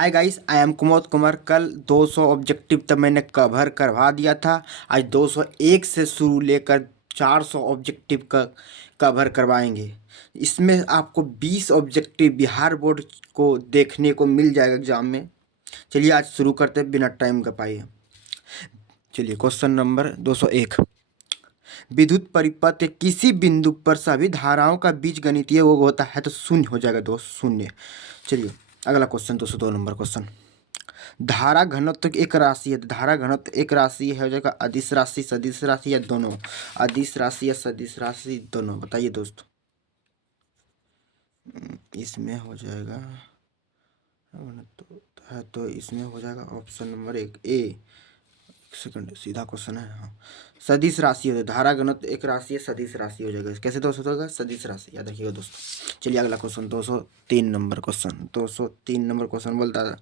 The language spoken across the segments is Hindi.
Hi guys, I am Kumod Kumar. कल 200 ऑब्जेक्टिव तक मैंने कवर करवा दिया था। आज 201 से शुरू लेकर 400 ऑब्जेक्टिव का कवर करवाएंगे। इसमें आपको 20 ऑब्जेक्टिव बिहार बोर्ड को देखने को मिल जाएगा एग्जाम में। चलिए आज शुरू करते हैं बिना टाइम गपाए। चलिए क्वेश्चन नंबर 201। विद्युत परिपथ के किसी बिंदु पर सभी धाराओं का बीजगणितीय योग होता है तो शून्य हो जाएगा दोस्त, शून्य। चलिए अगला क्वेश्चन 202 नंबर क्वेश्चन। धारा घनत्व एक राशि है तो धारा घनत्व एक राशि है, हो जाएगा अदिश राशि, सदिश राशि या दोनों? अदिश राशि या सदिश राशि दोनों, बताइए दोस्त। इसमें हो जाएगा घनत्व है तो इसमें हो जाएगा ऑप्शन नंबर एक ए। सेकंड सीधा क्वेश्चन है। हाँ, सदिश राशि हो जाएगा। धारा घनत्व एक राशि है, सदिश राशि हो जाएगा। कैसे दोस्त होगा? सदिश राशि, याद रखिएगा दोस्तों। चलिए अगला question 203 number question. 203 number question बोलता है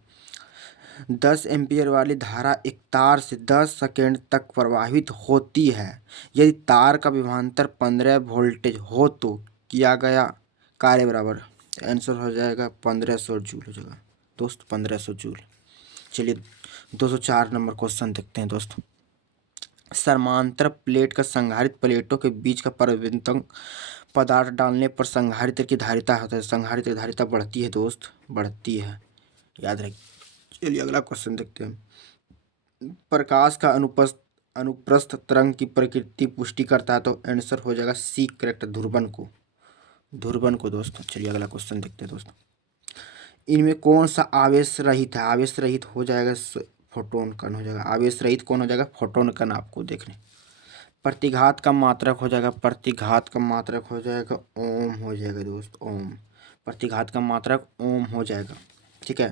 10 एम्पीयर वाली धारा एक तार से 10 सेकेंड तक प्रवाहित होती है। यदि तार का विभवांतर 15 वोल्टेज हो तो किया गया कार्य बराबर। आंसर हो जाएगा 1500 जूल हो जाएगा दोस्त, 1500 जूल। चलिए 204 नंबर क्वेश्चन देखते हैं दोस्त। समांतर प्लेट का संधारित प्लेटों के बीच का परिवर्तन पदार्थ डालने पर संधारित्र की धारिता होता है। संधारित्र की धारिता बढ़ती है दोस्त, बढ़ती है, याद रखिए। चलिए अगला क्वेश्चन देखते हैं। प्रकाश का अनुप्रस्थ तरंग की प्रकृति पुष्टि करता है तो आंसर हो जाएगा सी करेक्ट, ध्रुवन को, ध्रुवन को दोस्त। चलिए अगला क्वेश्चन देखते हैं दोस्त। इनमें कौन सा आवेश रहित है? आवेश रहित हो जाएगा फोटोन कण हो जाएगा। आवेश रहित कौन हो जाएगा? फोटोन कण, आपको देखने। प्रतिघात का मात्रक हो जाएगा, प्रतिघात का मात्रक हो जाएगा ओम हो जाएगा दोस्त, ओम। प्रतिघात का मात्रक ओम हो जाएगा, ठीक है।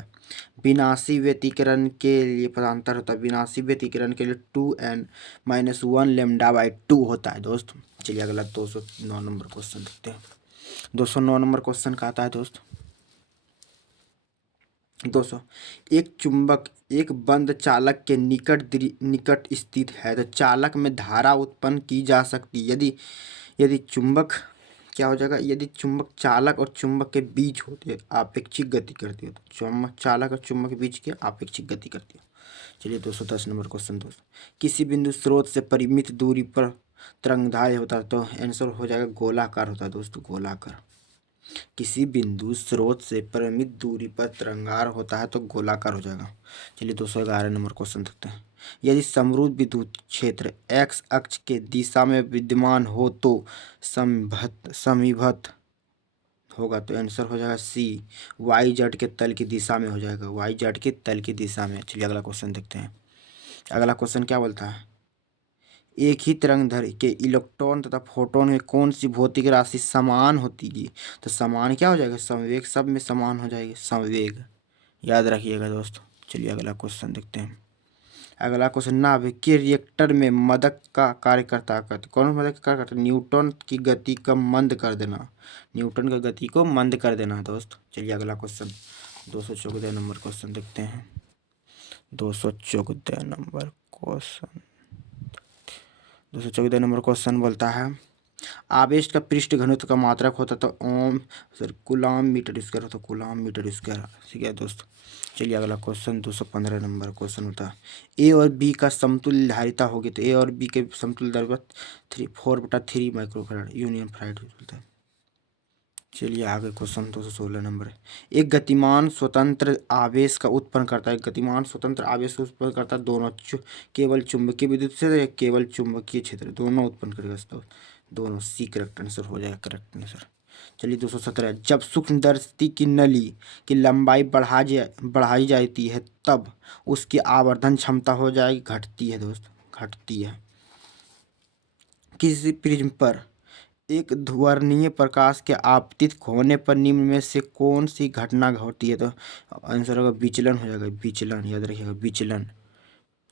विनाशी व्यतिकरण के लिए पदांतर होता है। विनाशी व्यतिकरण के लिए 2n-1 λ/2 होता है दोस्त। चलिए अगला 209 नंबर क्वेश्चन देखते हैं। 209 नंबर क्वेश्चन का आता है दोस्त 200। एक चुंबक एक बंद चालक के निकट स्थित है तो चालक में धारा उत्पन्न की जा सकती है यदि यदि चुंबक क्या हो जाएगा? यदि चुंबक चालक और चुंबक के बीच होती है, आपेक्षिक गति करती है तो चुंबक चालक और चुंबक के बीच की आपेक्षिक गति करती है। चलिए 210 नंबर क्वेश्चन दोस्त। किसी बिंदु स्रोत से परिमित दूरी पर तरंगधार्य होता है तो आंसर हो जाएगा गोलाकार होता है दोस्त, गोलाकार। किसी बिंदु स्रोत से परिमित दूरी पर तरंगार होता है तो गोलाकार हो जाएगा। चलिए 211 नंबर क्वेश्चन देखते हैं। यदि समरूप विद्युत क्षेत्र एक्स अक्ष के दिशा में विद्यमान हो तो समीभत होगा तो आंसर हो जाएगा सी, वाई जेड के तल की दिशा में हो जाएगा, वाई जेड के तल की दिशा में। चलिए अगला क्वेश्चन देखते हैं। अगला क्वेश्चन क्या बोलता है? एक ही तरंगदैर्घ्य के इलेक्ट्रॉन तथा फोटोन में कौन सी भौतिक राशि समान होती है? तो समान क्या हो जाएगा? संवेग, सब में समान हो जाएगी, संवेग, याद रखिएगा दोस्तों। चलिए अगला क्वेश्चन देखते हैं। अगला क्वेश्चन, नाभिकीय रिएक्टर में मदक का कार्य करता है। कौन मदक का कार्य करता है? न्यूटन की गति को मंद कर देना, न्यूटन की गति को मंद कर देना दोस्त। चलिए अगला क्वेश्चन 214 नंबर क्वेश्चन देखते हैं। 214 नंबर क्वेश्चन 214 नंबर क्वेश्चन बोलता है आवेश का पृष्ठ घनत्व का मात्रक होता तो ओम कूलाम मीटर स्क्वायर होता, कूलाम मीटर स्क्वायर, ठीक है दोस्त। चलिए अगला क्वेश्चन 215 नंबर क्वेश्चन होता है ए और बी का समतुल्य धारिता होगी तो ए और बी के समतुल्य धारिता 4/3 माइक्रोफैराड यूनियन फैराड होता है। चलिए आगे क्वेश्चन 216 नंबर। एक गतिमान स्वतंत्र आवेश का उत्पन्न करता है, गतिमान स्वतंत्र आवेश को उत्पन्न करता है दोनों केवल चुंबकीय विद्युत क्षेत्र या केवल चुंबकीय क्षेत्र, दोनों उत्पन्न करेगा, दोनों। सी करेक्ट आंसर हो जाएगा, करेक्ट आंसर। चलिए 217। जब सूक्ष्मदर्शी की नली की लंबाई बढ़ाई जाती है तब उसकी आवर्धन क्षमता हो जाएगी, घटती है दोस्त, घटती है। किसी प्रिज्म पर एक ध्रुवीय प्रकाश के आपतित होने पर निम्न में से कौन सी घटना होती है? तो आंसर होगा विचलन हो जाएगा, विचलन, याद रखिएगा, विचलन,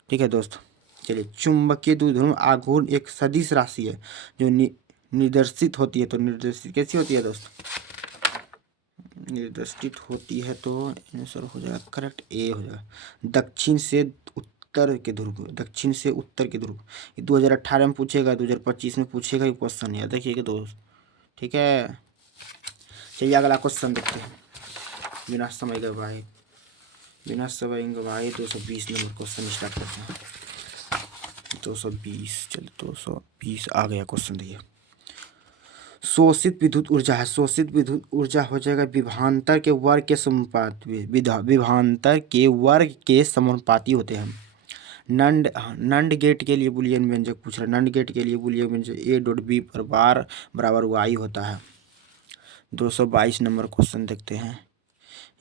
ठीक है दोस्त। चलिए चुंबकीय द्विध्रुव आघूर्ण एक सदिश राशि है जो निर्देशित होती है तो निर्देशित कैसी होती है दोस्त? निर्देशित होती है तो आंसर हो जाएगा करेक्ट, ए हो जाएगा, दक्षिण से उत्तर के ध्रुव, दक्षिण से उत्तर के ध्रुव। ये 2018 में पूछेगा, 2025 में पूछेगा ये क्वेश्चन, याद रखिएगा दोस्त, ठीक है। चलिए अगला क्वेश्चन देखते हैं बिना समय गवाए। बिना समय गंवाए 220 नंबर क्वेश्चन स्टार्ट करते हैं। 220, चलो 220 आ गया क्वेश्चन। देखिए, शोषित विद्युत ऊर्जा है। शोषित विद्युत ऊर्जा हो जाएगा विभवांतर के वर्ग के समानुपाती। विभवांतर के वर्ग के समानुपाती होते हैं। नंड गेट के लिए बुलियन व्यंजक पूछ रहा है। नंड गेट के लिए बुलियन व्यंजक ए डॉट बी पर बार बराबर वाई होता है। 222 नंबर क्वेश्चन देखते हैं।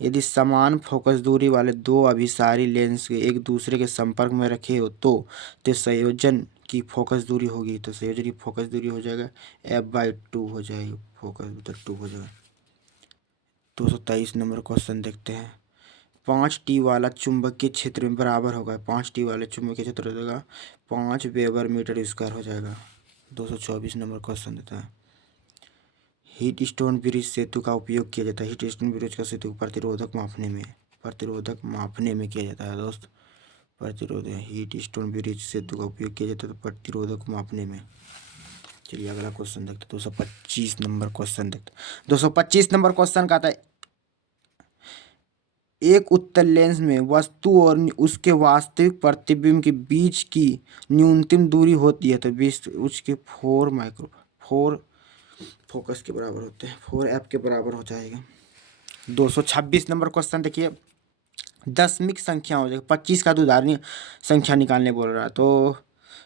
यदि समान फोकस दूरी वाले दो अभिसारी लेंस एक दूसरे के संपर्क में रखे हो तो संयोजन की फोकस दूरी होगी। तो संयोजन की फोकस दूरी हो जाएगा f/2 हो जाएगी। फोकस उधर 2 हो जाएगा। 223 नंबर क्वेश्चन देखते हैं। 5T वाला चुंबकीय क्षेत्र में बराबर होगा। 5T वाले चुंबकीय क्षेत्र हो जाएगा 5 वेबर मीटर स्क्वायर हो जाएगा। 224 नंबर क्वेश्चन देता है। हीट स्टोन ब्रिज सेतु का उपयोग किया जाता है। हीट स्टोन ब्रिज का सेतु प्रतिरोधक मापने में किया जाता है दोस्त। हीट स्टोन ब्रिज सेतु का उपयोग किया जाता है प्रतिरोधक मापने में। चलिए अगला क्वेश्चन देखते हैं। 225 नंबर क्वेश्चन देखते हैं। 225 नंबर क्वेश्चन का आता है, एक उत्तल लेंस में वस्तु और उसके वास्तविक प्रतिबिंब के बीच की न्यूनतम दूरी होती है। तो 20 उसके 4 फोकस के बराबर होते हैं। 4f के बराबर हो जाएगा। 226 नंबर क्वेश्चन देखिए। दशमिक संख्या हो जाएगा 25 का तो उदाहरणीय संख्या निकालने बोल रहा है। तो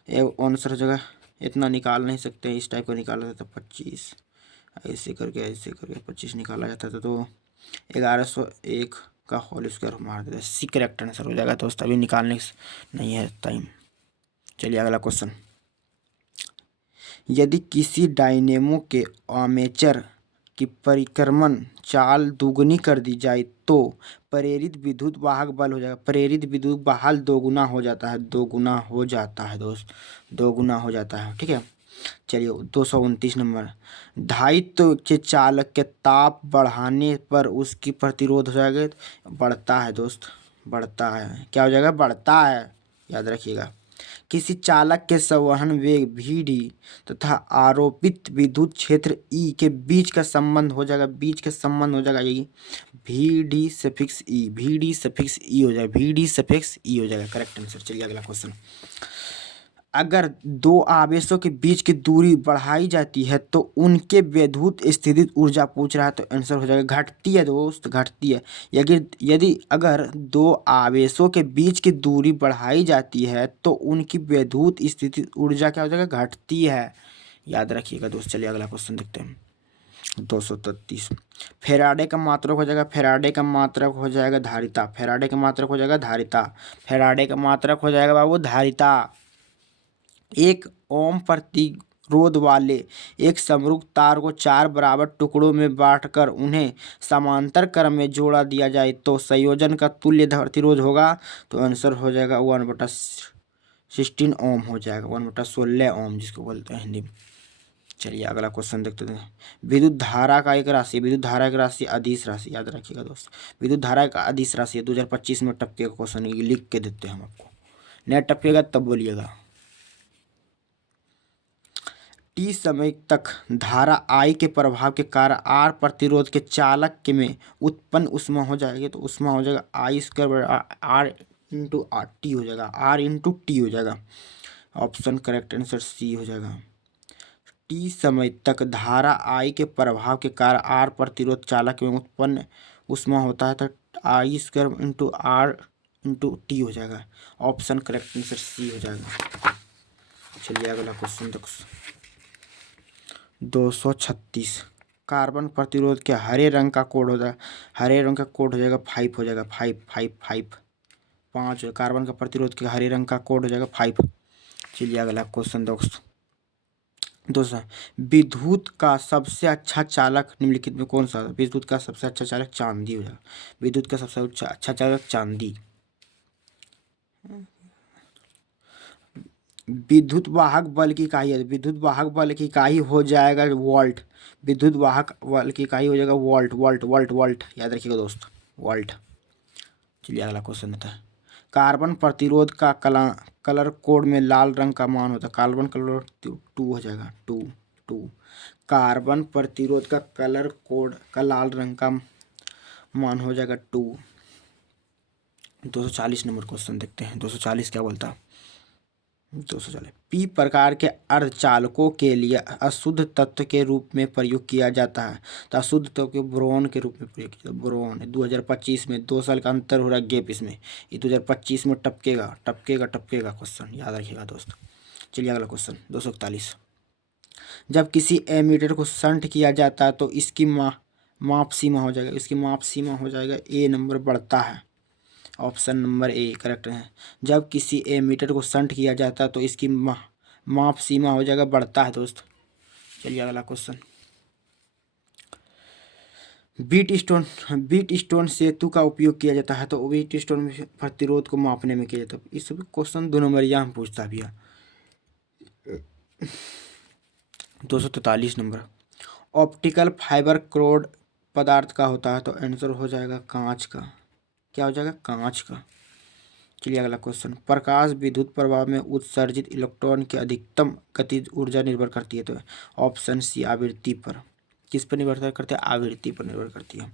ये आंसर हो जाएगा, इतना निकाल नहीं सकते, इस टाइप का निकाला जाता है 25, ऐसे करके 25 निकाला जाता था। तो 1101 का होल स्क्वायर मार देते, सी करेक्ट आंसर हो जाएगा दोस्त। अभी निकालने नहीं है टाइम। चलिए अगला क्वेश्चन। यदि किसी डायनेमो के आर्मेचर की परिक्रमण चाल दुगुनी कर दी जाए तो प्रेरित विद्युत वाहक बल हो जाएगा। प्रेरित विद्युत बल दोगुना हो जाता है दोस्त, दोगुना हो जाता है। ठीक है। चलिए 229 नंबर। धायित्व के चालक के ताप बढ़ाने पर उसकी प्रतिरोध हो जाएगा, बढ़ता है दोस्त, बढ़ता है। क्या हो जाएगा? बढ़ता है, याद रखिएगा। किसी चालक के संवहन वेग Vd तथा आरोपित विद्युत क्षेत्र E के बीच का संबंध हो जाएगा, यही Vd सफिक्स E हो जाएगा, करेक्ट आंसर। चलिए अगला क्वेश्चन। अगर दो आवेशों के बीच की दूरी बढ़ाई जाती है तो उनके विद्युत स्थितिज ऊर्जा पूछ रहा है, तो आंसर हो जाएगा घटती है दोस्त, घटती है। यदि अगर दो आवेशों के बीच की दूरी बढ़ाई जाती है तो उनकी विद्युत स्थितिज ऊर्जा क्या हो जाएगा? घटती है, याद रखिएगा दोस्त। चलिए अगला क्वेश्चन देखते हैं। 233। फेराडे का मात्रक हो जाएगा, धारिता। फेराडे का मात्रक हो जाएगा बाबू धारिता। 1 ओम प्रतिरोध वाले एक समरूप तार को 4 बराबर टुकड़ों में बांटकर उन्हें समांतर क्रम में जोड़ा दिया जाए तो संयोजन का तुल्य प्रतिरोध होगा। तो आंसर हो जाएगा 1/16 ओम हो जाएगा, 1/16 ओम जिसको बोलते हैं हिंदी में। चलिए अगला क्वेश्चन देखते हैं। विद्युत धारा का एक राशि अदिश राशि, याद रखिएगा दोस्त। विद्युत धारा का अदिश राशि 2025 में टपकेगा क्वेश्चन, लिख के देते हैं हम आपको, नहीं टपकेगा तब बोलिएगा। T समय तक धारा I के प्रभाव के कारण R प्रतिरोध के चालक के में उत्पन्न ऊष्मा हो जाएगी। तो ऊष्मा हो जाएगा I² R इंटू T हो जाएगा, R इंटू T हो जाएगा। ऑप्शन करेक्ट आंसर C हो जाएगा। T समय तक धारा I के प्रभाव के कारण R प्रतिरोध चालक में उत्पन्न ऊष्मा होता है, तो I² into R into T हो जाएगा। ऑप्शन करेक्ट आंसर C हो जाएगा। चलिए अगला क्वेश्चन देखो। 236। कार्बन प्रतिरोध के हरे रंग का कोड हो जाएगा 5 हो जाएगा, 5 कार्बन का प्रतिरोध के हरे रंग का कोड हो जाएगा 5। चलिए अगला क्वेश्चन दोस्तों। विद्युत का सबसे अच्छा चालक निम्नलिखित में कौन सा? विद्युत का सबसे अच्छा चालक चांदी हो जाएगा। विद्युत का सबसे अच्छा चालक चांदी। विद्युत वाहक बल की इकाई है, विद्युत वाहक बल की इकाई हो जाएगा वोल्ट। विद्युत वाहक बल की इकाई हो जाएगा वोल्ट, याद रखिएगा दोस्त, वोल्ट। चलिए अगला क्वेश्चन आता है। कार्बन प्रतिरोध का कलर कोड में लाल रंग का मान होता है। कार्बन कलर 2 हो जाएगा, 2। कार्बन प्रतिरोध का कलर कोड का लाल रंग का मान हो जाएगा 2। 240 नंबर क्वेश्चन देखते हैं। 240 क्या बोलता है? 240 पी प्रकार के अर्धचालकों के लिए अशुद्ध तत्व के रूप में प्रयोग किया जाता है। तो अशुद्ध तत्व के बोरोन के रूप में प्रयोग किया जाता है। बोरोन 2025 में 2 साल का अंतर हो रहा है गैप इसमें। ये 2025 में टपकेगा टपकेगा टपकेगा क्वेश्चन, याद रखिएगा दोस्त। चलिए अगला क्वेश्चन 241। जब कसी एमीटर को शंट किया जाता है तो इसकी माप सीमा हो जाएगा, इसकी माप सीमा हो जाएगा ए नंबर बढ़ता है। ऑप्शन नंबर ए करेक्ट है। जब किसी एमीटर को शंट किया जाता है तो इसकी माप सीमा हो जाएगा बढ़ता है दोस्त। चलिए अगला क्वेश्चन। बीट स्टोन सेतु का उपयोग किया जाता है। तो बीट स्टोन में प्रतिरोध को मापने में किया जाता है। इस क्वेश्चन 2 नंबर यहाँ पूछता है भैया। 243 नंबर। ऑप्टिकल फाइबर क्रोड पदार्थ का होता है। तो आंसर हो जाएगा कांच का। क्या हो जाएगा? कांच का। चलिए अगला क्वेश्चन। प्रकाश विद्युत प्रभाव में उत्सर्जित इलेक्ट्रॉन की अधिकतम गतिज ऊर्जा निर्भर करती है। तो ऑप्शन सी आवृत्ति पर। किस पर निर्भर करती है? आवृत्ति पर निर्भर करती है।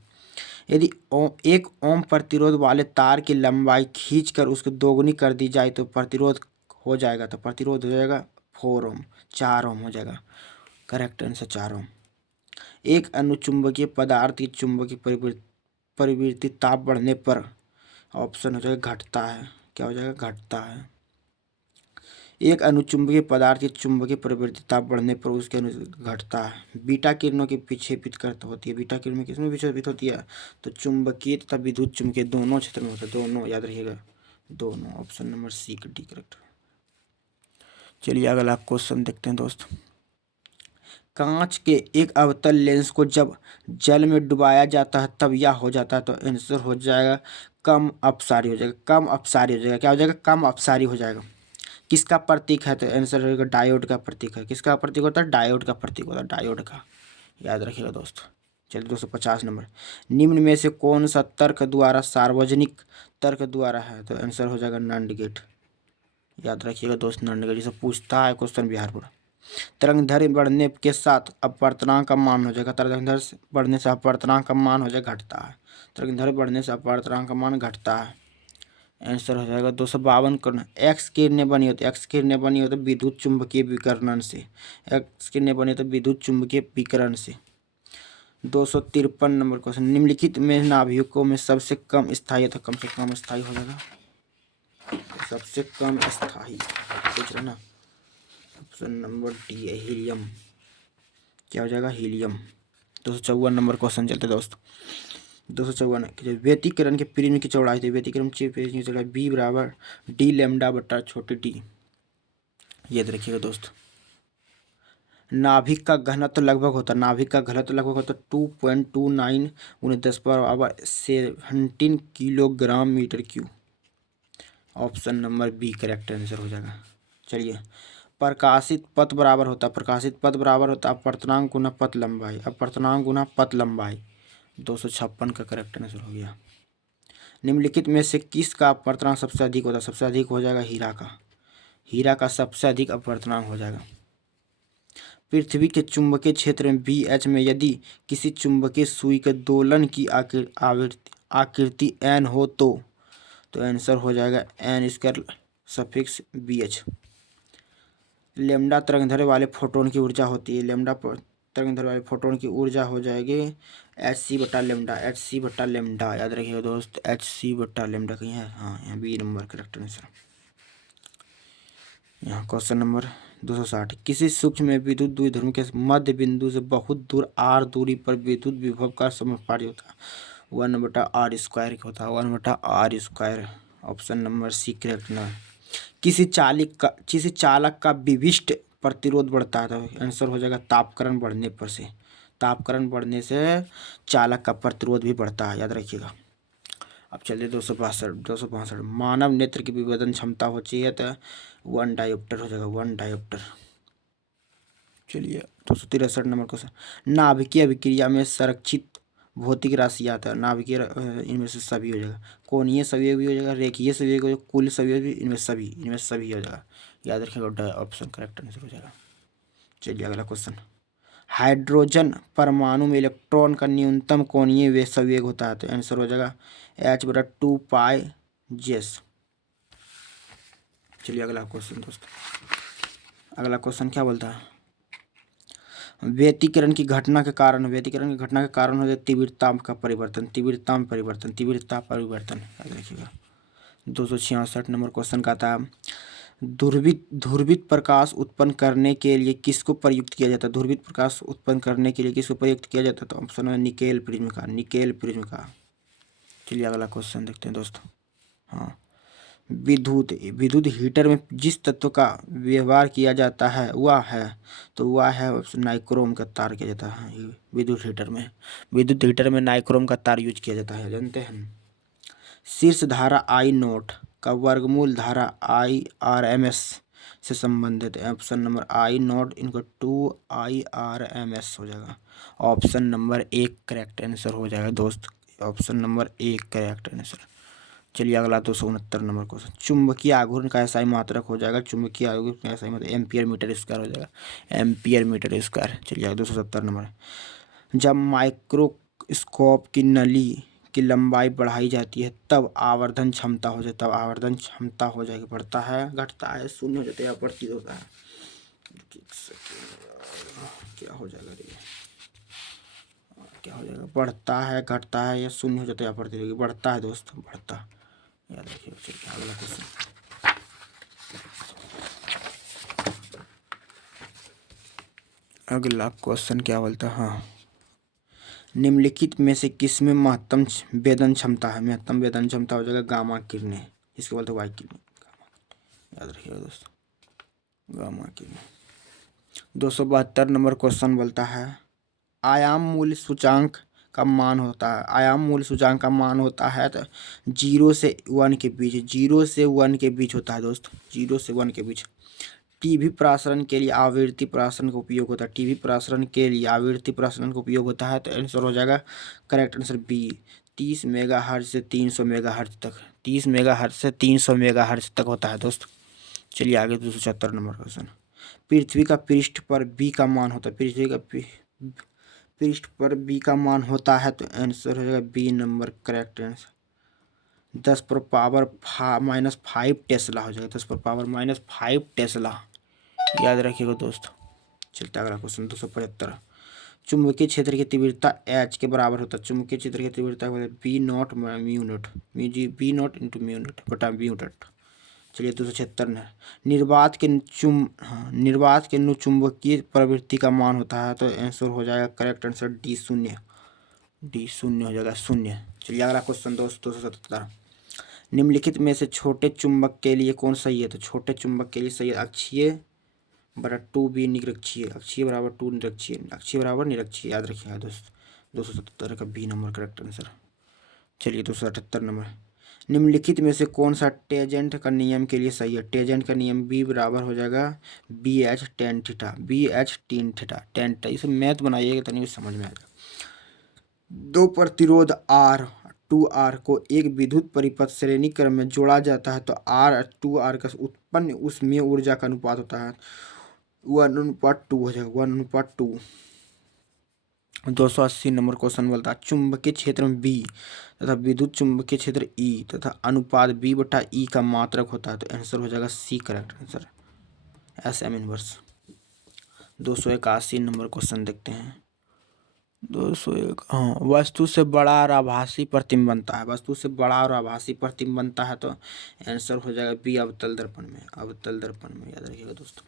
यदि एक ओम प्रतिरोध वाले तार की लंबाई खींचकर उसको दोगुनी कर दी जाए तो प्रतिरोध हो जाएगा। तो प्रतिरोध हो जाएगा 4 ओम, 4 ओम हो जाएगा। करेक्ट आंसर 4 ओम। एक अनुचुंबकीय पदार्थ की चुंबकीय प्रवृत्ति ताप बढ़ने पर ऑप्शन हो जाएगा घटता है। क्या हो जाएगा? घटता है। एक अनुचुंबकीय पदार्थ की चुंबकीय प्रवृत्ति ताप बढ़ने पर उसके घटता है। बीटा किरणों की विक्षेपित करता होती है। बीटा किरणों किसमें विक्षेपित होती है? तो चुंबकीय तथा विद्युत चुंबकीय दोनों क्षेत्र में होता है। दोनों याद रखिएगा, दोनों। Option number C D correct. चलिए अगला क्वेश्चन देखते हैं दोस्त। कांच के एक अवतल लेंस को जब जल में डुबाया जाता है तब यह हो जाता है। तो आंसर हो जाएगा कम अपसारी हो जाएगा। कम अपसारी हो जाएगा। क्या हो जाएगा? कम अपसारी हो जाएगा। किसका प्रतीक है? तो आंसर होगा डायोड का प्रतीक है। किसका प्रतीक होता है? डायोड का प्रतीक होता है, डायोड का। याद रखिएगा दोस्त। चलिए 250 नंबर। निम्न में से कौन सा तर्क द्वारा सार्वजनिक तर्क द्वारा है? तो आंसर हो जाएगा नंड गेट। याद रखिएगा दोस्त, नंड गेट। जिसे पूछता है क्वेश्चन बिहार बोर्ड। तरंगदैर्घ्य बढ़ने के साथ अपवर्तनांक का मान हो जाएगा। तरंगदैर्घ्य बढ़ने से अपवर्तनांक का मान हो जाएगा घटता है। तरंगदैर्घ्य बढ़ने से अपवर्तनांक का मान घटता है। आंसर हो जाएगा 252 करोड़। एक्स किरणें बनी होती है। एक्स किरणें बनी होती है विद्युत चुंबकीय विकिरण से। एक्स किरणें बनी होती है विद्युत चुंबकीय विकिरण से। 253 नंबर क्वेश्चन। निम्नलिखित में नाभिकों में सबसे कम स्थायी था। कम से कम स्थायी हो जाएगा। सबसे कम स्थायी पूछ रहे ना। ऑप्शन नंबर डी है हीलियम। क्या हो जाएगा? हीलियम। 254 नंबर क्वेश्चन चलते दोस्त। 254 व्यतिकरण के प्रिज्म की चौड़ाई थी। व्यतिकरण की चौड़ाई बी बराबर डी लेमडा बटा छोटे डी। याद रखिएगा दोस्त। नाभिक का घनत्व लगभग होता है। नाभिक का घनत्व लगभग होता है 2.29 × 10⁻17 kilogram metre cube. Option number B correct answer हो जाएगा। चलिए प्रकाशित पथ बराबर होता है। प्रकाशित पथ बराबर होता है अपवर्तनांक गुना पथ लंबाई। अपवर्तनांक गुना पथ लंबाई। 256 का करेक्ट आंसर हो गया। निम्नलिखित में से किसका अपवर्तनांक सबसे अधिक होता है? सबसे अधिक हो जाएगा हीरा का। हीरा का सबसे अधिक अपवर्तनांक हो जाएगा। पृथ्वी के चुंबकीय क्षेत्र में BH में यदि किसी चुंबकीय सुई के दोलन की आकृति n हो तो आंसर हो जाएगा n² सफिक्स BH। लेमडा तरंगदैर्घ्य वाले फोटोन की ऊर्जा होती है। लेमडा तरंगदैर्घ्य वाले फोटोन की ऊर्जा हो जाएगी Hc बटा लेमडा। Hc बटा लेमडा। याद रखिएगा दोस्त, Hc बटा लेमडा कहीं है? हाँ, यहाँ बी नंबर करेक्ट आंसर। यहाँ क्वेश्चन नंबर 260। किसी सूक्ष्म विद्युत द्विध्रुव के मध्य बिंदु से बहुत दूर r दूरी पर विद्युत विभव का समानुपाती होता है। 1/r² होता है। 1/r²। Option number C correct ना। किसी चालक का विशिष्ट प्रतिरोध बढ़ता है। तो आंसर हो जाएगा तापकरण बढ़ने पर से। तापकरण बढ़ने से चालक का प्रतिरोध भी बढ़ता है। याद रखिएगा। अब चलिए 262 मानव नेत्र की विभेदन क्षमता हो चाहिए तो 1 डायोप्टर हो जाएगा। 1 डायोप्टर। चलिए 263 नंबर क्वेश्चन। नाभिकीय अभिक्रिया में संरक्षित भौतिक राशि आता है। नाभिकीय इनमें से सभी हो जाएगा। कोणीय संवेग भी हो जाएगा, रेखीय संवेग हो जाएगा, कुल संवेग भी। इनमें सभी हो जाएगा। याद रखिएगा ऑप्शन करेक्ट आंसर हो जाएगा। चलिए अगला क्वेश्चन। हाइड्रोजन परमाणु में इलेक्ट्रॉन का न्यूनतम कोणीय संवेग होता है। तो आंसर हो जाएगा h/2π यस। चलिए अगला क्वेश्चन दोस्तों, अगला क्वेश्चन क्या बोलता है, व्यतिकरण की घटना के कारण, व्यतिकरण की घटना के कारण हो जाए तीव्रता का परिवर्तन, तीव्रता में परिवर्तन, तीव्रता परिवर्तन, याद रखिएगा। 266 नंबर क्वेश्चन का था, ध्रुवित प्रकाश उत्पन्न करने के लिए किसको प्रयुक्त किया जाता है, ध्रुवित प्रकाश उत्पन्न करने के लिए किसको प्रयुक्त किया जाता है, तो ऑप्शन है निकेल प्रिज्म का, निकेल प्रिज्म का। चलिए अगला क्वेश्चन देखते हैं दोस्तों। हाँ, विद्युत हीटर में जिस तत्व का व्यवहार किया जाता है वह है, तो वह है नाइक्रोम का तार किया जाता है विद्युत हीटर में। विद्युत हीटर में नाइक्रोम का तार यूज किया जाता है, जानते हैं। शीर्ष धारा आई नोट का वर्गमूल धारा आई आर एम एस से संबंधित है। ऑप्शन नंबर आई नोट इनको 2 IRMS हो जाएगा। ऑप्शन नंबर 1 करेक्ट आंसर हो जाएगा दोस्त, ऑप्शन नंबर 1 करेक्ट आंसर। चलिए अगला 269 नंबर क्वेश्चन, चुंबकीय आघूर्ण का एसआई मात्रक हो जाएगा, चुंबकीय आघूर्ण का एसआई मात्रक एम्पियर मीटर स्क्वायर हो जाएगा, एम्पियर मीटर स्क्वायर। चलिए 270 नंबर, जब माइक्रोस्कोप की नली की लंबाई बढ़ाई जाती है तब आवर्धन क्षमता हो जाए, तब आवर्धन क्षमता हो जाएगी, बढ़ता है, घटता है, शून्य हो जाता है, अपवर्तित होता है। क्या हो जाएगा रे, क्या हो जाएगा, बढ़ता है, घटता है, या शून्य हो जाता है, अपवर्तित होगी, बढ़ता है दोस्त, बढ़ता, याद रखिए। चलिए अगला क्वेश्चन, अगला क्वेश्चन क्या बोलता है, हाँ, निम्नलिखित में से किसमें महत्तम वेदन क्षमता है, महत्तम वेदन क्षमता हो जाएगा गामा किरणें, इसको बोलते हैं वाई किरणें, याद रखिएगा दोस्तों, गामा किरणें। 272 नंबर क्वेश्चन बोलता है, आयाम मूल्य सूचांक का मान होता है, आयाम मूल्य सूचांक का मान होता है तो 0 से 1 के बीच, 0 से 1 के बीच होता है दोस्त, 0 से 1 के बीच। टीवी प्रसारण के लिए आवृत्ति प्रसारण का उपयोग होता है, टीवी प्रसारण के लिए आवृत्ति प्रसारण का उपयोग होता है, तो आंसर हो जाएगा करेक्ट आंसर बी, 30 मेगाहर्ट्ज से 300 मेगाहर्ट्ज तक, 30 मेगाहर्ट्ज से 300 मेगाहर्ट्ज तक होता है दोस्त। चलिए आगे 276 नंबर क्वेश्चन, पृथ्वी का पृष्ठ पर बी का मान होता है, पृथ्वी का पृष्ठ पर बी का मान होता है, तो आंसर हो जाएगा बी नंबर करेक्ट आंसर, 10 पर पावर -5 टेस्ला हो जाएगा, 10 पर पावर -5 टेस्ला, याद रखिएगा दोस्त। चलता अगला क्वेश्चन 275, चुंबकीय क्षेत्र की तीव्रता एच के बराबर होता है, चुंबकीय क्षेत्र की तीव्रता B nought mu nought, B nought into mu nought बटा म्यू नॉट। चलिए 276 है, निर्वात के चुंबकीय प्रवृत्ति का मान होता है, तो आंसर हो जाएगा करेक्ट आंसर डी शून्य, डी शून्य हो जाएगा, शून्य। चलिए अगला क्वेश्चन दोस्त 277, निम्नलिखित में से छोटे चुंबक के लिए कौन सही है, तो छोटे चुंबक के लिए सही है अक्षीय बटा 2b निरक्षीय, अक्षीय बराबर 2 निरक्षीय, अक्षीय बराबर निरक्षीय, याद रखिएगा दोस्त, 277 का बी नंबर करेक्ट आंसर। चलिए 278 नंबर, निम्नलिखित में से कौन सा टेंजेंट का नियम के लिए सही है, टेंजेंट का नियम बी बराबर हो जाएगा B H tan theta, B H tan theta, tan theta, इसे मैथ बनाइएगा तो नहीं समझ में आएगा। दो प्रतिरोध आर 2R को एक विद्युत परिपथ श्रेणी क्रम में जोड़ा जाता है, तो R2R का उत्पन्न उसमें ऊर्जा का अनुपात होता है 1:2 हो जाएगा, 1:2। 280 नंबर क्वेश्चन बोलता है, चुंबकीय क्षेत्र में बी तथा विद्युत चुंबकीय क्षेत्र ई तथा अनुपात बी बटा ई का मात्रक होता है, तो आंसर हो जाएगा C correct answer, SM inverse. 281 number question देखते हैं, 201, हाँ, वस्तु से बड़ा और आभासी प्रतिबिंब बनता है, वस्तु से बड़ा और आभासी प्रतिबिंब बनता है, तो आंसर हो जाएगा बी अवतल दर्पण में, अवतल दर्पण में, याद रखिएगा दोस्तों।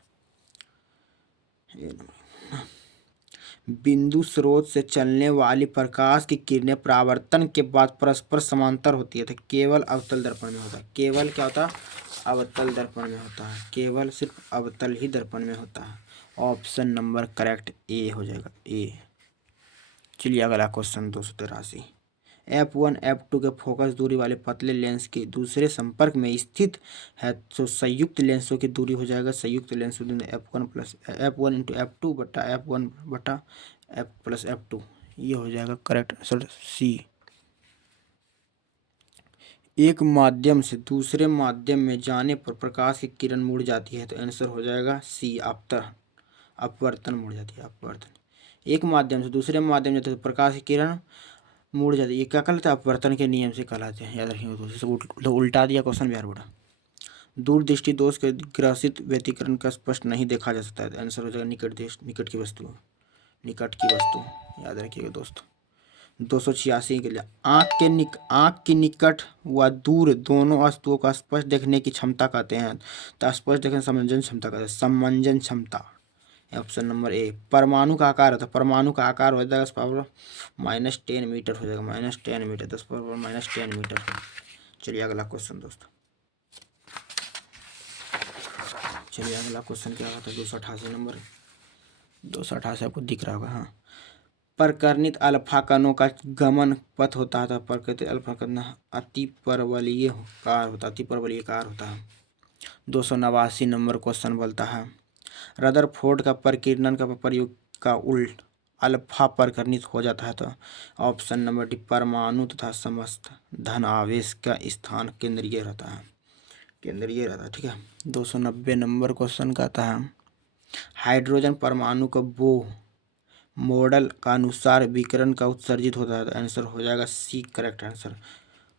बिंदु स्रोत से चलने वाली प्रकाश की किरणें परावर्तन के बाद परस्पर समांतर होती है, तो केवल अवतल दर्पण में होता है, केवल क्या होता है, अवतल दर्पण में होता है, केवल सिर्फ अवतल ही दर्पण में होता है। ऑप्शन नंबर करेक्ट ए हो जाएगा, ए। चलिए अगला क्वेश्चन 283, F1 F2 के फोकस दूरी वाले पतले लेंस के दूसरे संपर्क में स्थित है, तो संयुक्त लेंसों की दूरी हो जाएगा, संयुक्त लेंसों की F1 इंटू F2 बटा F1 बटा F प्लस F2, ये हो जाएगा करेक्ट आंसर सी। एक माध्यम से दूसरे माध्यम में जाने पर प्रकाश की किरण मुड़ जाती है, तो आंसर हो जाएगा सी अपवर्तन मुड़ जाती है, अपवर्तन। एक माध्यम से दूसरे माध्यम में जाते तो प्रकाश की किरण मुड़ जाती है। ये क्या कहलाता है? अपवर्तन के नियम से कहलाते हैं, याद रखेंगे दोस्तों। तो उल्टा दिया क्वेश्चन बिहार बोर्ड। दूरदृष्टि दोष के ग्रसित व्यतिकरण का स्पष्ट नहीं देखा जा सकता है। आंसर हो जाएगा निकट की वस्तु, निकट की वस्तु, याद रखिएगा दोस्तों। 286 के लिए आँख के निकट व दूर दोनों वस्तुओं का स्पष्ट देखने की क्षमता कहते हैं। तो स्पष्ट देखने समंजन क्षमता कहते हैं, समंजन क्षमता। Option number A. परमाणु का आकार होता है, परमाणु का आकार हो जाएगा 10⁻10 मीटर हो जाएगा, -10 मीटर, 10⁻10 मीटर। चलिए अगला क्वेश्चन दोस्तों। चलिए अगला क्वेश्चन क्या होता है? 288 नंबर, 288 आपको दिख रहा होगा। हाँ, परकर्णित अल्फा कणों का गमन पथ होता है। परकर्णित अल्फा कण अतिपरवलयीय कार होता है, अतिपरवलयीय कार होता है। 289 नंबर क्वेश्चन बोलता है रदरफोर्ड का परकीर्णन का प्रयोग का उल्ट अल्फा परकर्णित हो जाता है। तो ऑप्शन नंबर डी। परमाणु तथा समस्त धन आवेश का स्थान केंद्रीय रहता है, केंद्रीय रहता है। ठीक है। 290 नंबर क्वेश्चन कहता है हाइड्रोजन परमाणु का बोह मॉडल का अनुसार विकिरण का उत्सर्जित होता है। तो आंसर हो जाएगा सी करेक्ट आंसर।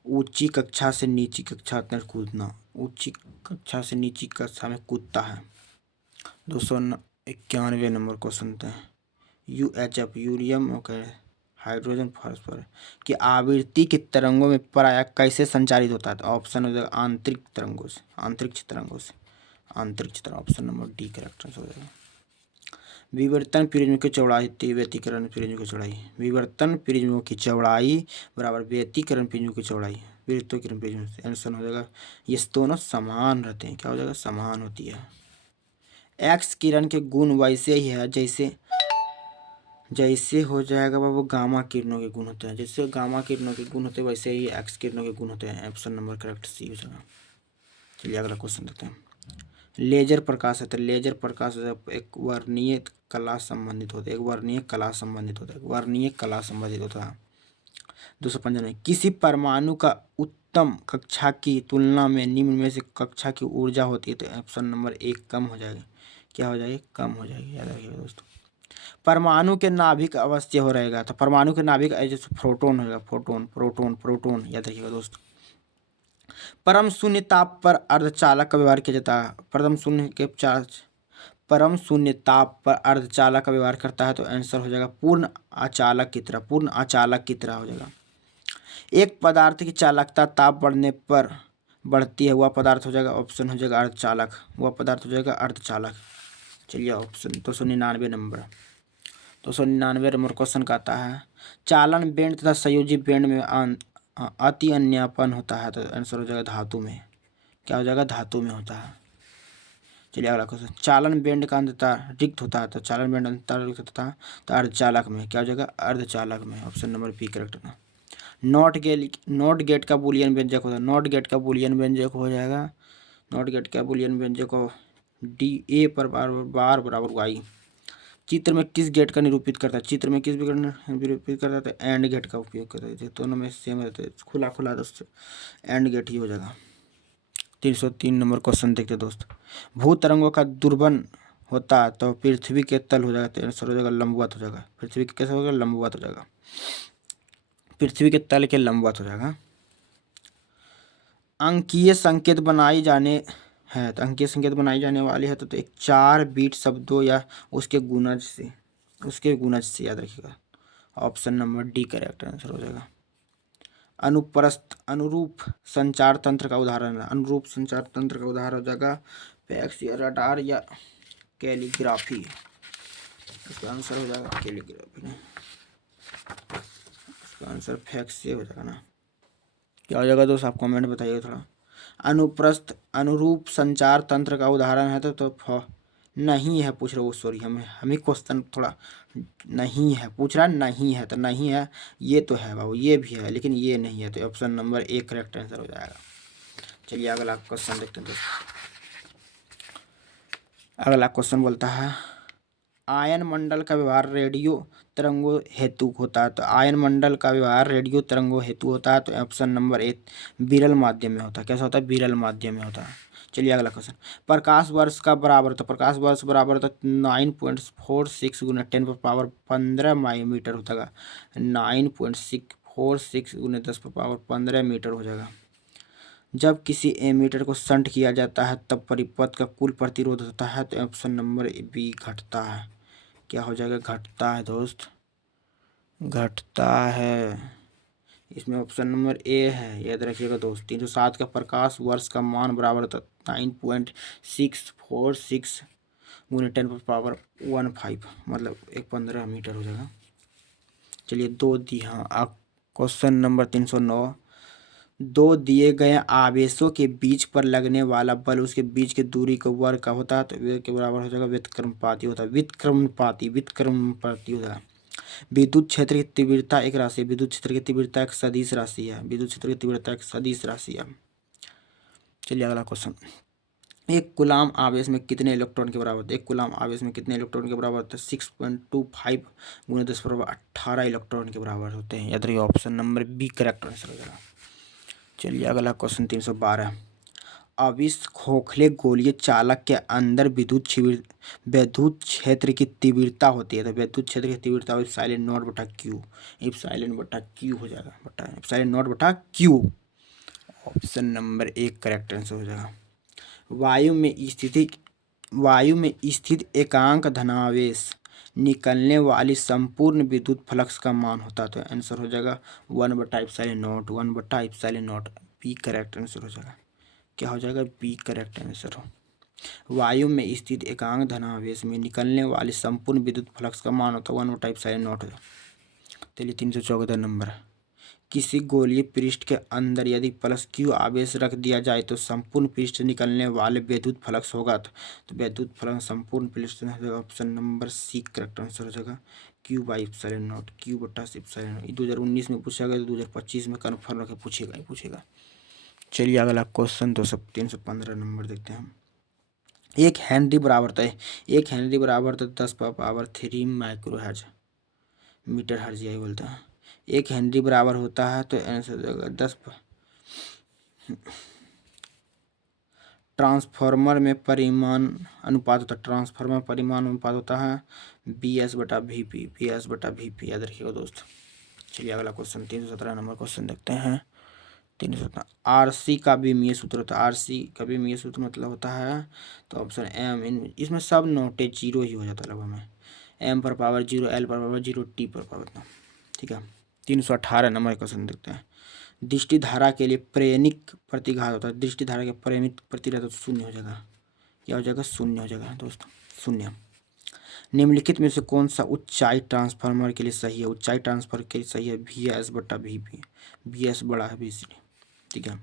ऊंची कक्षा से नीची कक्षा में कूदना, ऊंची कक्षा से नीची कक्षा में कूदता है। 291 नंबर क्वेश्चन है UHF यूरियम हाइड्रोजन फास्फोरस की आवृत्ति की तरंगों में प्रायः कैसे संचारित होता है? तो ऑप्शन हो जाएगा आंतरिक तरंगों से, अंतरिक्ष तरंगों से, अंतरिक्ष तरंग। Option number D correct answer हो जाएगा। विवर्तन प्रिज्म की चौड़ाई व्यतिकरण प्रिज्म की चौड़ाई, विवर्तन प्रिज्मों की चौड़ाई बराबर व्यतिकरण प्रिज्म की चौड़ाई विवर्तन प्रिज्म से। आंसर हो जाएगा ये दोनों समान रहते हैं। क्या हो जाएगा? समान होती है। एक्स किरण के गुण वैसे ही है जैसे जैसे हो जाएगा वो गामा किरणों के गुण होते हैं, जैसे गामा किरणों के गुण होते हैं वैसे ही एक्स किरणों के गुण होते हैं। ऑप्शन नंबर करेक्ट सी हो जाएगा। चलिए अगला क्वेश्चन देखते हैं। लेजर प्रकाश है तो लेजर प्रकाश एक वर्णीय कला संबंधित होता है, एक वर्णीय कला संबंधित होता है, वर्णीय कला संबंधित होता है। 295 किसी परमाणु का उत्तम कक्षा की तुलना में निम्न में से कक्षा की ऊर्जा होती है। तो ऑप्शन नंबर एक कम हो जाएगा। क्या हो जाएगी? कम हो जाएगी, याद रखिएगा दोस्तों। परमाणु के नाभिक अवस्था हो रहेगा तो परमाणु के नाभिक जैसे प्रोटॉन होगा, प्रोटॉन प्रोटॉन प्रोटॉन, याद रखिएगा दोस्तों। परम शून्य ताप पर अर्धचालक का व्यवहार किया जाता है। परम शून्य ताप पर अर्धचालक का व्यवहार करता है। तो आंसर हो जाएगा पूर्ण अचालक की तरह, पूर्ण अचालक की तरह हो जाएगा। एक पदार्थ की चालकता ताप बढ़ने पर बढ़ती है, वह पदार्थ हो जाएगा, ऑप्शन हो जाएगा अर्धचालक, वह पदार्थ हो जाएगा अर्धचालक। चलिए ऑप्शन 299 नंबर, 299 नंबर क्वेश्चन का आता है चालन बेंड तथा संयोजी बेंड में अति अन्यापन होता है। तो आंसर हो जाएगा धातु में। क्या हो जाएगा? धातु में होता है। चलिए अगला क्वेश्चन चालन बेंड का अंततः रिक्त होता है। तो चालन बेंड अंततः रिक्त होता है तो अर्धचालक में। क्या हो जाएगा? अर्धचालक में। ऑप्शन नंबर बी करेक्ट है। नॉट गेट का बूलियन व्यंजक होता है, नॉट गेट का बूलियन व्यंजक हो जाएगा, नॉट गेट का बूलियन व्यंजक हो डी ए पर बार बराबर वाई। चित्र में किस गेट का निरूपित करता है? चित्र में किस निरूपित करता है? तो एंड गेट का उपयोग करता है। दोनों में सेम रहते हैं, खुला खुला दोस्तों, एंड गेट ही हो जाएगा। 303 नंबर क्वेश्चन देखते हैं दोस्त। भू तरंगों का दुर्बन होता है तो पृथ्वी के तल हो जाएगा। तो आंसर हो जाएगा लंबवत हो जाएगा। पृथ्वी के कैसे होगा? लंबवत हो जाएगा, पृथ्वी के तल के लंबवत हो जाएगा। अंकीय संकेत बनाई जाने है तो अंकीय संकेत बनाई जाने वाली है तो एक 4 बीट शब्दों या उसके गुणज से याद रखिएगा। Option number D correct answer हो जाएगा। अनुरूप संचार तंत्र का उदाहरण है, अनुरूप संचार तंत्र का उदाहरण हो जाएगा फैक्स या रडार या कैलीग्राफी। इसका आंसर हो जाएगा कैलीग्राफी, इसका आंसर फैक्स से हो जाएगा ना। क्या हो जाएगा दोस्त? आप कमेंट बताइए थोड़ा। अनुरूप संचार तंत्र का उदाहरण है तो नहीं है पूछ रहे वो, सॉरी हमें क्वेश्चन थोड़ा नहीं है पूछ रहा, नहीं है तो नहीं है, ये तो है बाबू, ये भी है लेकिन ये नहीं है। तो option number A correct answer हो जाएगा। चलिए अगला क्वेश्चन देखते हैं दोस्तों। अगला क्वेश्चन बोलता है आयन मंडल का व्यवहार रेडियो तरंगों हेतु होता है। तो आयन मंडल का व्यवहार रेडियो तरंगों हेतु होता है। तो ऑप्शन नंबर ए विरल माध्यम में होता है। कैसा होता है? विरल माध्यम में होता है। चलिए अगला क्वेश्चन प्रकाश वर्ष का बराबर, तो प्रकाश वर्ष बराबर तो 9.46 × 10⁻15 मीटर होता है। 9.46 4×10⁻15 मीटर हो जाएगा। जब किसी एमीटर को शंट किया जाता है तब परिपथ का कुल प्रतिरोध होता है, तो ऑप्शन नंबर बी घटता है। क्या हो जाएगा? घटता है दोस्त, घटता है। इसमें ऑप्शन नंबर ए है, याद रखिएगा दोस्त। 307 का प्रकाश वर्ष का मान बराबर होता है 9.646 × 10⁻15, मतलब 15 मीटर हो जाएगा। चलिए दो दी, हाँ क्वेश्चन नंबर 309। दो दिए गए आवेशों के बीच पर लगने वाला बल उसके बीच की दूरी का वर्ग का होता है, तो वेग के बराबर हो जाएगा व्युत्क्रमानुपाती होता है, व्युत्क्रमानुपाती होता है। विद्युत क्षेत्र की तीव्रता एक राशि है, विद्युत क्षेत्र की तीव्रता एक सदिश राशि है, विद्युत क्षेत्र की तीव्रता एक सदिश राशि है। चलिए अगला क्वेश्चन। एक कूलाम आवेश में कितने इलेक्ट्रॉन के बराबर होते हैं? एक कूलाम आवेश में कितने इलेक्ट्रॉन के बराबर होते हैं? 6.25 × 10⁻18 इलेक्ट्रॉन के बराबर होते हैं। याद रखिए option number B correct answer हो जाएगा। चलिए अगला क्वेश्चन 312। अविश खोखले गोलीय चालक के अंदर विद्युत क्षेत्र की तीव्रता होती है, तो विद्युत क्षेत्र की तीव्रता एप्सिलॉन नॉट बटा क्यू, एप्सिलॉन बटा क्यू हो जाएगा, बटा एप्सिलॉन नॉट बटा क्यू। ऑप्शन नंबर एक करेक्ट आंसर हो जाएगा। वायु में स्थित एकांक धनावेश निकलने वाली संपूर्ण विद्युत फ्लक्स का मान होता है, तो आंसर हो जाएगा 1/ε0, 1/ε0। बी करेक्ट आंसर हो जाएगा। क्या हो जाएगा? बी करेक्ट आंसर हो। वायु में स्थित एकांक धनावेश में निकलने वाली संपूर्ण विद्युत फ्लक्स का मान होता है 1/ε0 हो जाएगा। चलिए 314 नंबर। किसी गोलीय पृष्ठ के अंदर यदि +q आवेश रख दिया जाए तो संपूर्ण पृष्ठ से निकलने वाले विद्युत फ्लक्स होगा, तो विद्युत फ्लक्स संपूर्ण पृष्ठ से हो जाएगा। Option number C correct answer हो जाएगा। q/ε0, q/ε0। 2019 में पूछा गया, तो 2025 में कन्फर्म रखे पूछेगा ही पूछेगा। चलिए अगला क्वेश्चन 315 नंबर देखते हैं हम। एक हेनरी बराबर होता है 10⁻³ माइक्रो मीटर हर्ज, यही बोलता है। एक हेनरी बराबर होता है, तो आंसर 10। ट्रांसफार्मर में परिमाण अनुपात होता है, ट्रांसफार्मर परिमाण अनुपात होता है BS/VP, BS/VP, याद रखिएगा दोस्त। चलिए अगला क्वेश्चन 317 नंबर क्वेश्चन देखते हैं। 317 RC का विमीय सूत्र होता है, RC का विमीय सूत्र मतलब होता है, तो ऑप्शन M। इसमें सब नोटे जीरो ही हो जाता है लगभग में। M/0, L/0, T/0, ठीक है। 318 नंबर क्वेश्चन देखते हैं। दृष्टि धारा के लिए प्रेरणिक प्रतिघात होता है, दृष्टि धारा के प्रेरणिक प्रतिघात तो 0 हो जाएगा। क्या हो जाएगा? 0 हो जाएगा दोस्तों, 0। निम्नलिखित में से कौन सा ऊंचाई ट्रांसफार्मर के लिए सही है? ऊंचाई ट्रांसफर के लिए सही है VS/VP, VS बड़ा है VC, ठीक है।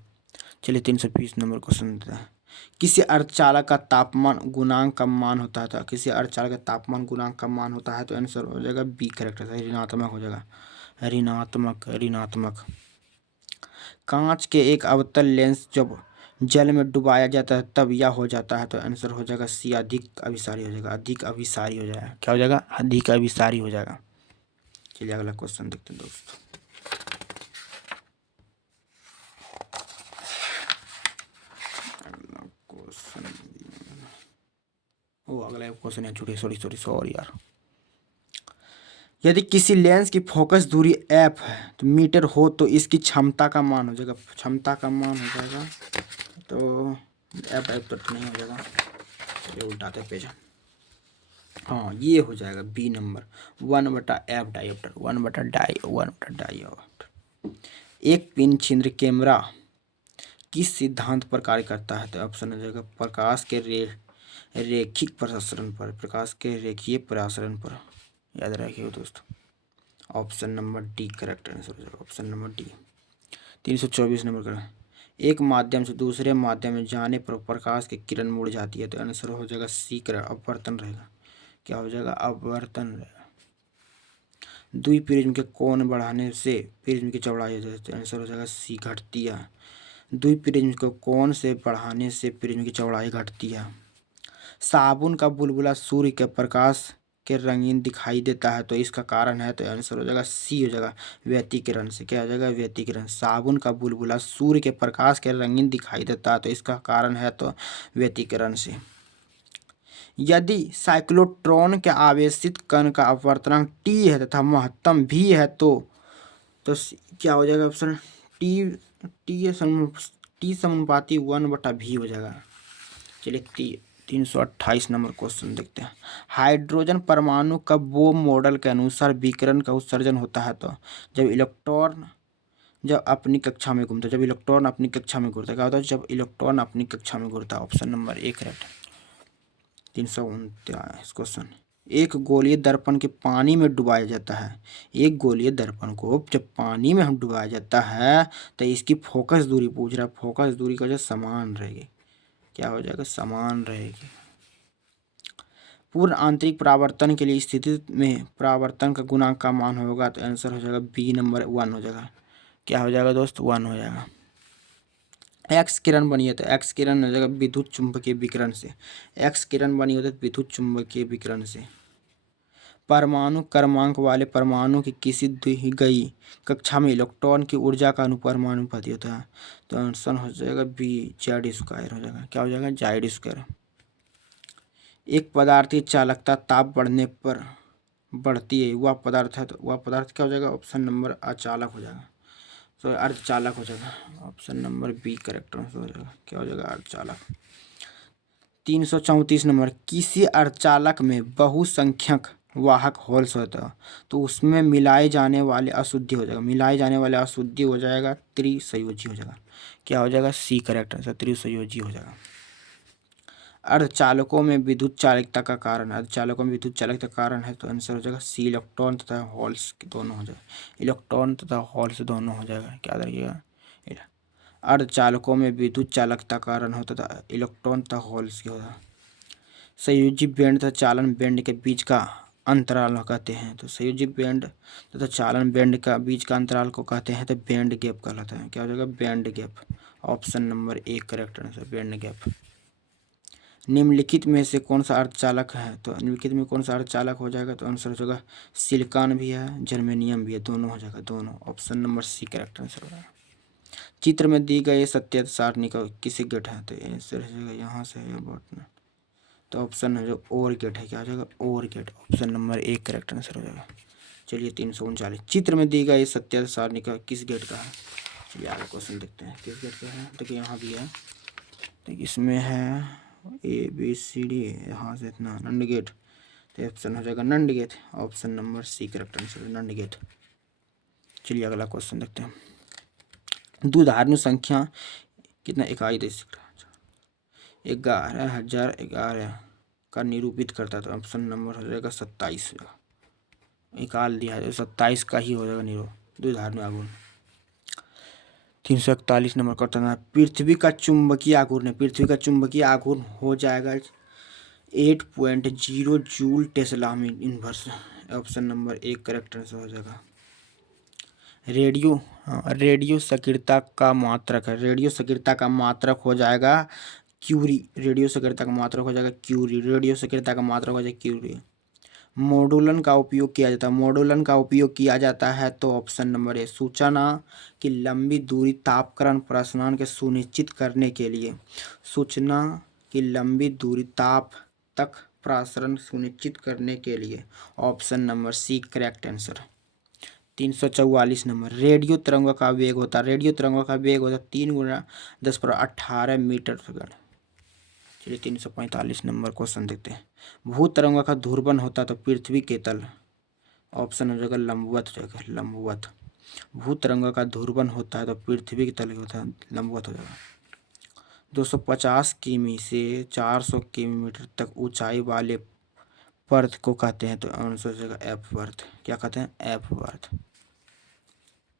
चलिए 320 नंबर क्वेश्चन देता है। किसी अर्धचालक का तापमान गुणांक का मान होता है, तो किसी अर्धचालक का तापमान गुणांक का मान होता है, तो आंसर हो जाएगा बी करेक्ट है, ऋणात्मक हो जाएगा, ऋणात्मक। कांच के एक अवतल लेंस जब जल में डुबाया जाता है तब यह हो जाता है, तो आंसर हो जाएगा सी अधिक अभिसारी हो जाएगा, अधिक अभिसारी हो जाएगा। क्या हो जाएगा? अधिक अभिसारी हो जाएगा। चलिए अगला क्वेश्चन देखते हैं दोस्तों। अगला क्वेश्चन है छोटे, सॉरी यार। यदि किसी लेंस की फोकस दूरी f है तो मीटर हो, तो इसकी क्षमता का मान हो जाएगा, क्षमता का मान हो जाएगा, तो f डायोप्टर नहीं हो जाएगा, ये उल्टाते पेज, हाँ ये हो जाएगा बी नंबर 1/f डायोप्टर, 1/डायोप्टर। एक पिन छिद्र कैमरा किस सिद्धांत पर कार्य करता है? तो ऑप्शन हो जाएगा प्रकाश के रैखिक प्रसारण पर, प्रकाश के रेखीय प्रसारण पर, याद रखिए दोस्तों। Option number D correct answer हो जाएगा, ऑप्शन नंबर डी। 324 नंबर का। एक माध्यम से दूसरे माध्यम में जाने पर प्रकाश की किरण मुड़ जाती है, तो आंसर हो जाएगा सी करेक्ट, अपवर्तन रहेगा। क्या हो जाएगा? अपवर्तन रहेगा। द्विप्रिज्म के कोण बढ़ाने से प्रिज्म की चौड़ाई हो जाती है, तो आंसर हो जाएगा सी घटती है। द्विप्रिज्म को कोण से बढ़ाने से प्रिज्म की चौड़ाई घटती है। साबुन का बुलबुला सूर्य के प्रकाश के रंगीन दिखाई देता है, तो इसका कारण है, तो आंसर हो जाएगा सी हो जाएगा व्यतिकरण से। क्या हो जाएगा? व्यतिकरण। साबुन का बुलबुला सूर्य के प्रकाश के रंगीन दिखाई देता है, तो इसका कारण है तो व्यतिकरण से। यदि साइक्लोट्रॉन के आवेशित कण का अपवर्तनांक T है तथा महत्तम V है, तो तो क्या हो जाएगा ऑप्शन टी टी समानुपाती 1/v हो जाएगा। चलिए 328 नंबर क्वेश्चन देखते हैं। हाइड्रोजन परमाणु का बोह्म मॉडल के अनुसार विकिरण का उत्सर्जन होता है तो जब इलेक्ट्रॉन अपनी कक्षा में घूमता है। जब इलेक्ट्रॉन अपनी कक्षा में घूमता है, क्या होता है? जब इलेक्ट्रॉन अपनी कक्षा में घूमता है। Option number 1 correct. 329 क्वेश्चन। एक गोलीय दर्पण के पानी में डुबाया जाता है। एक गोलीय दर्पण को जब पानी में हम डुबाया जाता है तो इसकी फोकस दूरी पूछ रहा है। फोकस दूरी का जो समान रहेगी, क्या हो जाएगा? समान रहेगी। पूर्ण आंतरिक परावर्तन के लिए स्थिति में परावर्तन का गुणांक का मान होगा तो आंसर हो जाएगा बी नंबर 1 हो जाएगा। क्या हो जाएगा दोस्त? 1 हो जाएगा। एक्स किरण बनी है तो एक्स किरण हो जाएगा विद्युत चुंबकीय विकिरण से। एक्स किरण बनी होती है विद्युत चुंबकीय विकिरण से। परमाणु क्रमांक वाले परमाणु की किसी दी गई कक्षा में इलेक्ट्रॉन की ऊर्जा का अनुपात होता है तो आंसर हो जाएगा बी जेड स्क्वायर हो जाएगा। क्या हो जाएगा? Z square. एक पदार्थ की चालकता ताप बढ़ने पर बढ़ती है, वह पदार्थ है तो वह पदार्थ क्या हो जाएगा? ऑप्शन नंबर अचालक हो जाएगा। तो अर्धचालक हो जाएगा। Option number B correct answer हो जाएगा। क्या हो जाएगा? अर्धचालक। 334 नंबर। किसी अर्धचालक में बहुसंख्यक वाहक होल्स होता है तो उसमें मिलाए जाने वाले अशुद्धि हो जाएगा। मिलाए जाने वाले अशुद्धि हो जाएगा त्रिसंयोजी हो जाएगा। क्या हो जाएगा? सी करेक्ट आंसर त्रिसंयोजी हो जाएगा। अर्धचालकों में विद्युत चालकता का कारण, अर्धचालकों में विद्युत चालकता का कारण है तो आंसर हो जाएगा सी इलेक्ट्रॉन तथा होल्स दोनों हो जाएगा। इलेक्ट्रॉन तथा होल्स दोनों हो जाएगा। क्या रखिएगा? अर्धचालकों में विद्युत चालकता कारण होता था इलेक्ट्रॉन तथा होल्स की होता। संयोजी बैंड तथा चालन बैंड के बीच का अंतराल कहते हैं तो संयोजी बैंड तथा चालन बैंड का बीच का अंतराल को कहते हैं तो बैंड गैप कहलाता है। क्या हो जाएगा? Band gap. Option number 1 correct answer band gap. निम्नलिखित में से कौन सा अर्धचालक है तो निम्नलिखित में कौन सा अर्धचालक हो जाएगा तो आंसर हो जाएगा सिलिकॉन भी है, जर्मेनियम भी है, दोनों हो जाएगा। दोनों। Option number C correct answer हो जाएगा। चित्र में दी गई सत्य सारणी का किसी गेट है तो आंसर हो जाएगा यहाँ से बटन तो ऑप्शन है जो और गेट है। क्या हो जाएगा? और gate. Option number 1 correct answer हो जाएगा। चलिए 339। चित्र में दी गई सत्य सारणी का किस गेट का है? चलिए आगे क्वेश्चन देखते हैं किस गेट का है। देखिए यहाँ भी है, देखिए इसमें है ABCD, यहाँ से इतना नंद गेट तो ऑप्शन हो जाएगा NAND gate. Option number C correct answer NAND gate. चलिए अगला क्वेश्चन देखते हैं। द्विधार्नु संख्या कितना इकाई दे सकता है? 11,011 का निरूपित करता है तो ऑप्शन नंबर हो जाएगा 27 निकाल दिया है तो 27 का ही हो जाएगा द्विधार्नु आघूर्ण। 341 नंबर क्वेश्चन है। पृथ्वी का चुंबकीय आघूर्ण है। पृथ्वी का चुंबकीय आघूर्ण हो जाएगा 8.0 जूल टेस्ला में inverse. Option number 1 correct answer हो जाएगा। रेडियो सक्रियता का मात्रक है। रेडियो सक्रियता का मात्रक हो जाएगा क्यूरी। रेडियो सक्रियता का मात्रक हो जाएगा क्यूरी। रेडियो सक्रियता का मात्रक हो जाएगा क्यूरी। मॉडुलन का उपयोग किया जाता है। मॉडुलन का उपयोग किया जाता है तो ऑप्शन नंबर ए सूचना की लंबी दूरी तापक्रम प्रसारण के सुनिश्चित करने के लिए। सूचना की लंबी दूरी ताप तक प्रसारण सुनिश्चित करने के लिए। Option number C correct answer. 344 number. Radio तरंगों का वेग होता है। रेडियो तरंगों का वेग होता है 3 × 10⁻18 मीटर सेकंड। चलिए 345 नंबर क्वेश्चन देखते हैं। भूतरंगों का ध्रुवण होता है तो पृथ्वी के तल। ऑप्शन हो जाएगा लंबवत हो जाएगा लंबवत। भूतरंगों का ध्रुवण होता है तो पृथ्वी के तल होता है लंबवत हो जाएगा। 250 किमी से 400 किलोमीटर तक ऊंचाई वाले पर्थ को कहते हैं तो आंसर हो जाएगा एफ वर्थ। क्या कहते हैं? F worth.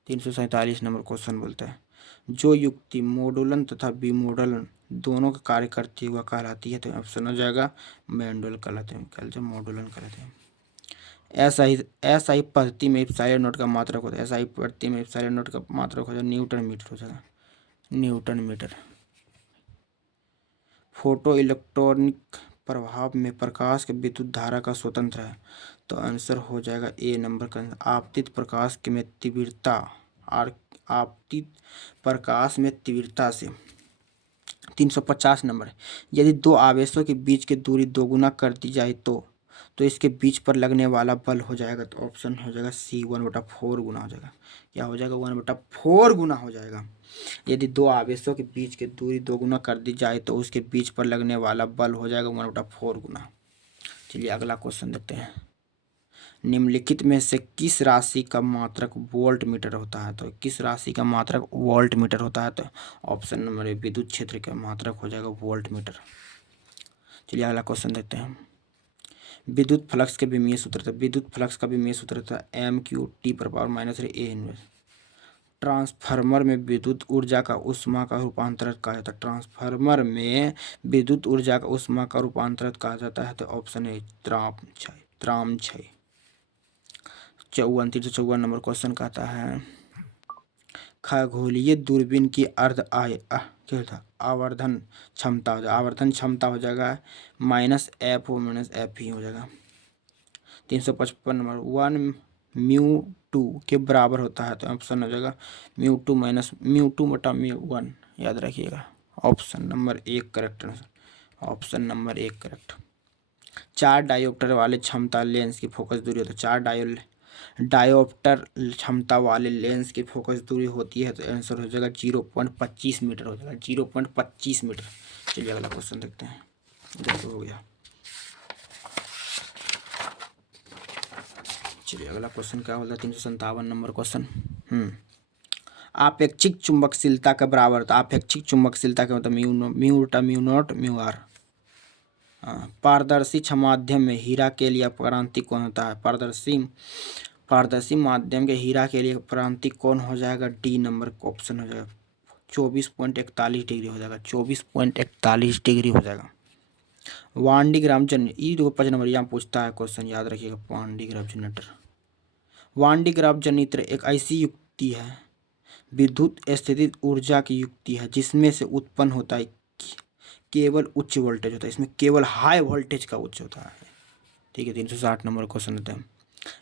347 नंबर क्वेश्चन बोलता है जो युक्ति मॉडुलन तथा विमॉडुलन दोनों का कार्य करती हुआ कहलाती है तो ऑप्शन हो जाएगा मैंडल कहलाते हैं। क्या मॉडुलन कहलाते हैं। ऐसा ही पद्धति में एप्सिलॉन नॉट का मात्रक होता है। ऐसा ही पद्धति में एप्सिलॉन नॉट का मात्रक हो जाएगा न्यूटन मीटर हो जाएगा न्यूटन मीटर। फोटो इलेक्ट्रॉनिक प्रभाव में प्रकाश के विद्युत धारा का स्वतंत्र है तो आंसर हो जाएगा ए नंबर का। आपतित प्रकाश के में तीव्रता और आपतित प्रकाश में तीव्रता से। 350 नंबर। यदि दो आवेशों के बीच की दूरी दोगुना कर दी जाए तो तो इसके बीच पर लगने वाला बल हो जाएगा, तो ऑप्शन हो जाएगा सी 1/4 गुना हो जाएगा। क्या हो जाएगा? 1/4 गुना हो जाएगा। यदि दो आवेशों के बीच की दूरी 2 गुना कर दी जाए तो उसके बीच पर लगने वाला बल हो जाएगा 1/4 गुना। चलिए अगला क्वेश्चन देखते हैं। निम्नलिखित में से किस राशि का मात्रक वोल्ट मीटर होता है? तो किस राशि का मात्रक वोल्ट मीटर होता है? तो ऑप्शन नंबर ए, विद्युत क्षेत्र का मात्रक हो जाएगा वोल्ट मीटर। चलिए अगला क्वेश्चन देखते हैं। विद्युत फ्लक्स के विमीय सूत्र था, विद्युत फ्लक्स का विमीय सूत्र था m/Q(T⁻³ A इनवर्स। ट्रांसफार्मर में विद्युत ऊर्जा का ऊष्मा का रूपांतरण कहा जाता है, ट्रांसफार्मर में विद्युत ऊर्जा का ऊष्मा का रूपांतरण कहा जाता है, तो ऑप्शन है त्रामक्षय। 354 नंबर क्वेश्चन कहता है खगोलीय दूरबीन की क्या था? आवर्धन क्षमता हो जाएगा -F -F ही हो जाएगा। 355 नंबर 1μ2 के बराबर होता है, तो ऑप्शन हो जाएगा μ2 μ1 याद रखिएगा। Option number 1 correct answer, option number 1 correct. 4 dioptre वाले क्षमता लेंस की फोकस दूरी होती है, 4 डायोप्टर क्षमता वाले लेंस की फोकस दूरी होती है, तो आंसर हो जाएगा 0.25 मीटर हो जाएगा, 0.25 मीटर। चलिए अगला क्वेश्चन देखते हैं। देखो हो गया। चलिए अगला क्वेश्चन क्या होता है? 357 नंबर क्वेश्चन। आपेक्षिक चुंबकशीलता का बराबर होता है, आपेक्षिक चुंबकशीलता का मतलब μ0 पारदर्शी क्षमाध्यम में हीरा के लिए अपक्रांतिक कौन होता है? पारदर्शी माध्यम के हीरा के लिए अपक्रांतिक कौन हो जाएगा? डी नंबर ऑप्शन हो जाएगा 24.41 डिग्री हो जाएगा, 24.41 डिग्री हो जाएगा। वांडीग्राम जनरेटर 5 नंबर यहाँ पूछता है क्वेश्चन, याद रखिएगा। वांडीग्राफ जनरेटर एक ऐसी युक्ति है, विद्युत स्थितिज ऊर्जा की युक्ति है, जिसमें से उत्पन्न होता है केवल उच्च वोल्टेज होता है, इसमें केवल हाई वोल्टेज का उच्च होता है। ठीक है। 360 नंबर क्वेश्चन होता है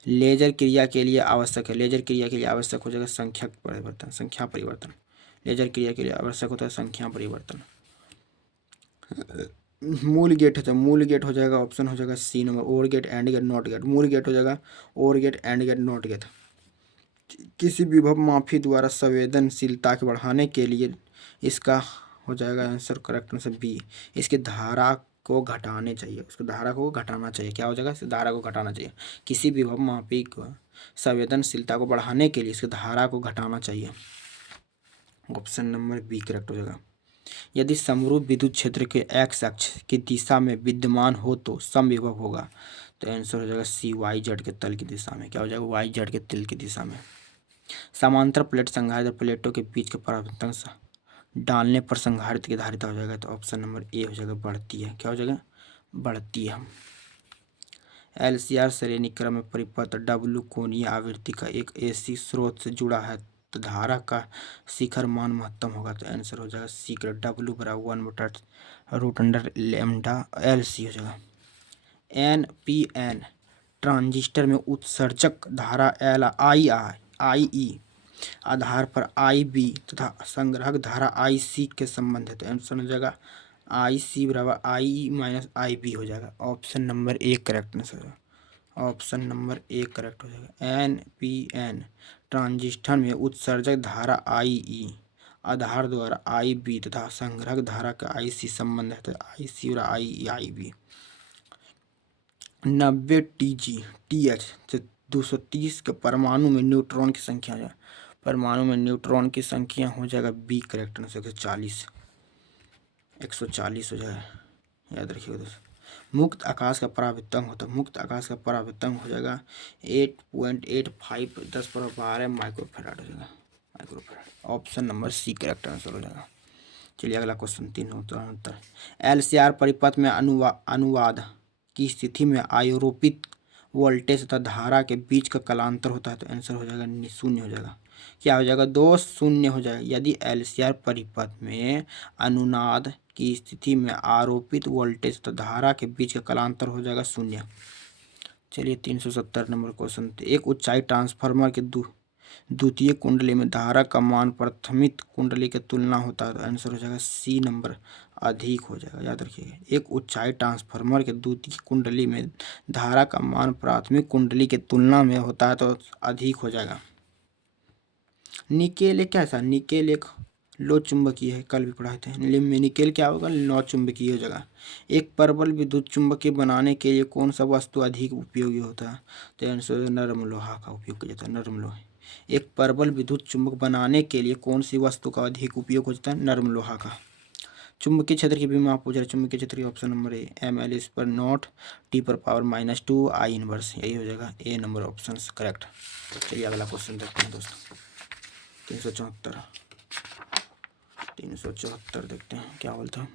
लेजर क्रिया के लिए आवश्यक है, लेजर क्रिया के लिए आवश्यक हो जाएगा संख्या परिवर्तन। लेजर क्रिया के लिए आवश्यक होता है संख्या परिवर्तन। मूल गेट होता है, मूल गेट हो जाएगा, ऑप्शन हो जाएगा C number OR gate, AND gate, NOT gate. मूल गेट हो जाएगा OR gate, AND gate, NOT gate. किसी विभव मापी द्वारा संवेदनशीलता के बढ़ाने के लिए इसका हो जाएगा आंसर करेक्ट आंसर बी, इसके धारा को घटाने चाहिए, उसको धारा को घटाना चाहिए। क्या हो जाएगा? इसकी धारा को घटाना चाहिए। किसी विभव मापी को संवेदनशीलता को बढ़ाने के लिए इसकी धारा को घटाना चाहिए। ऑप्शन नंबर बी करेक्ट हो जाएगा। यदि समरूप विद्युत क्षेत्र के एक्स अक्ष की दिशा में विद्यमान हो तो समविभव होगा, तो आंसर हो जाएगा सी YZ के तल की दिशा में। क्या हो जाएगा? YZ के तल की दिशा में। समांतर प्लेट संधारित्र प्लेटों के बीच के परावर्तन डालने पर संधारित्र की धारिता हो जाएगा, तो ऑप्शन नंबर ए हो जाएगा बढ़ती है। क्या हो जाएगा? बढ़ती है। LCR श्रेणी क्रम में परिपथ W कोणीय आवृत्ति का एक AC स्रोत से जुड़ा है, तो धारा का शिखर मान महत्तम होगा, तो आंसर हो जाएगा सी का W बराबर 1/√LC हो जाएगा। NPN ट्रांजिस्टर में उत्सर्जक धारा IE आधार पर IB तथा संग्राहक धारा IC के संबंधित है, आंसर हो जाएगा IC बराबर IE - IB हो जाएगा। Option number 1 correct answer, option number 1 correct हो जाएगा। NPN ट्रांजिस्टर में उत्सर्जक धारा IE आधार द्वारा IB तथा संग्राहक धारा का IC संबंध है, तो IC और IB। 90 TH 230 के परमाणु में न्यूट्रॉन की संख्या है, परमाणु में न्यूट्रॉन की संख्या हो जाएगा बी करेक्ट आंसर 140 हो जाएगा, याद रखिएगा दोस्तों। मुक्त आकाश का परावर्तन होता है, मुक्त आकाश का परावर्तन हो जाएगा 8.85 10^12 माइक्रोफैराड हो जाएगा, microfarad. Option number C correct answer हो जाएगा। चलिए अगला क्वेश्चन 369। LCR परिपथ में अनुवाद की स्थिति में आरोपित वोल्टेज तथा धारा के बीच का कलांतर होता है, तो आंसर हो जाएगा 0 हो जाएगा। क्या हो जाएगा? 2 0 हो जाएगा। यदि LCR परिपथ में अनुनाद की स्थिति में आरोपित वोल्टेज तथा धारा के बीच का कलांतर हो जाएगा 0। चलिए 370 नंबर क्वेश्चन। एक उच्चाई ट्रांसफार्मर के द्वितीय कुंडली में धारा का मान प्राथमिक कुंडली की तुलना होता है, तो आंसर हो जाएगा सी नंबर अधिक हो जाएगा, याद रखिएगा। एक ऊंचाई ट्रांसफार्मर के द्वितीयक कुंडली में धारा का मान प्राथमिक कुंडली की तुलना में होता है तो अधिक हो जाएगा। निकेल एक कैसा, निकेल एक लो चुंबकीय है, कल भी पढ़ाए थे। निकेल क्या होगा, लो चुंबकीय हो जाएगा। एक प्रबल विद्युत चुंबकीय बनाने के लिए कौन सा वस्तु अधिक उपयोगी होता है, तो आंसर नरम लोहा का उपयोग किया जाता है, नरम लोहे। एक प्रबल विद्युत चुंबक बनाने के लिए कौन सी वस्तु का अधिक उपयोग होता है, नरम लोहा का। चुंबकीय क्षेत्र की बीमा पूछ रहे, चुंबकीय क्षेत्र की ऑप्शन नंबर ए, ml इस पर नॉट टी पर पावर -2 आई इनवर्स, यही हो जाएगा ए नंबर ऑप्शन करेक्ट। चलिए अगला क्वेश्चन देखते हैं दोस्तों। 374 देखते हैं क्या बोलता है।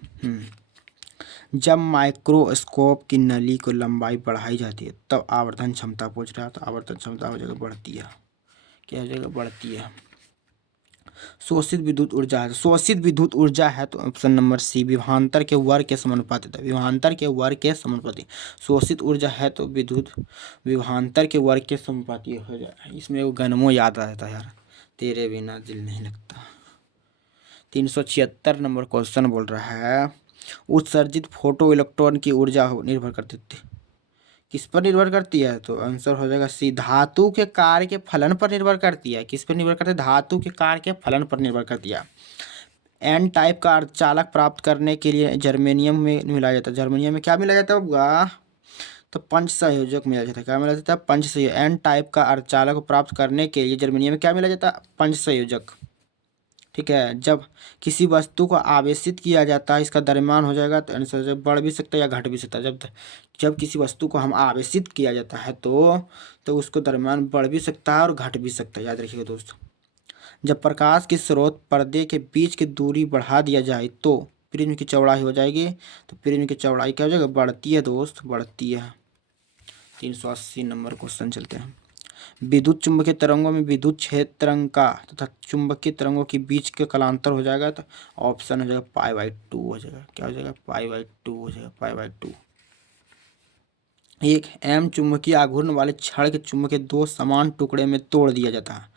जब माइक्रोस्कोप की नली को लंबाई बढ़ाई जाती है तब आवर्धन क्षमता पूछ रहा है, तो आवर्धन क्षमता हो जाएगा बढ़ती है, क्या हो जाएगा, बढ़ती है। शोषित विद्युत ऊर्जा है, शोषित विद्युत ऊर्जा है तो ऑप्शन नंबर सी, विभवांतर के वर्ग के समानुपाती है, विभवांतर के वर्ग के समानुपाती। शोषित ऊर्जा है तो विद्युत विभवांतर के वर्ग के समानुपाती हो जाएगा। इसमें वो गनमो याद आ जाता है यार, तेरे बिना दिल नहीं लगता। 376 नंबर क्वेश्चन बोल रहा है, उत्सर्जित फोटो इलेक्ट्रॉन की ऊर्जा निर्भर करती है, किस पर निर्भर करती है, तो आंसर हो जाएगा सी, धातु के कार्य के फलन पर निर्भर करती है। किस पर निर्भर करती है, धातु के कार्य के फलन पर निर्भर करती है। एन टाइप का अर्धचालक प्राप्त करने के लिए जर्मेनियम में मिलाया जाता है, जर्मेनियम में क्या मिलाया जाता होगा, तो पंच संयोजक मिला जाता है, क्या मिला जाता है, पंच संयोजक। एन टाइप का अर्धचालक प्राप्त करने के लिए जर्मेनियम में क्या मिला जाता है, पंच संयोजक। ठीक है, जब किसी वस्तु को आवेशित किया जाता है इसका द्रव्यमान हो जाएगा, तो आंसर बढ़ भी सकता है या घट भी सकता है। जब किसी वस्तु को हम आवेशित किया जाता है तो उसको द्रव्यमान बढ़ भी सकता है और घट भी सकता है, याद रखिएगा दोस्तों। जब प्रकाश के स्रोत पर्दे के बीच की दूरी बढ़ा दिया जाए तो प्रिज्म की चौड़ाई हो जाएगी, तो प्रिज्म की चौड़ाई क्या हो जाएगा, बढ़ती है दोस्त, बढ़ती है। 380 नंबर क्वेश्चन चलते हैं। विद्युत चुंबकीय तरंगों में विद्युत क्षेत्रांक का तथा चुंबकीय तरंगों के बीच के कालांतर हो जाएगा, तो ऑप्शन हो जाएगा π/2 हो जाएगा, क्या हो जाएगा, π/2 हो जाएगा, π/2। एक एम चुंबकीय आघूर्ण वाले छड़ के चुंबक के दो समान टुकड़े में तोड़ दिया जाता है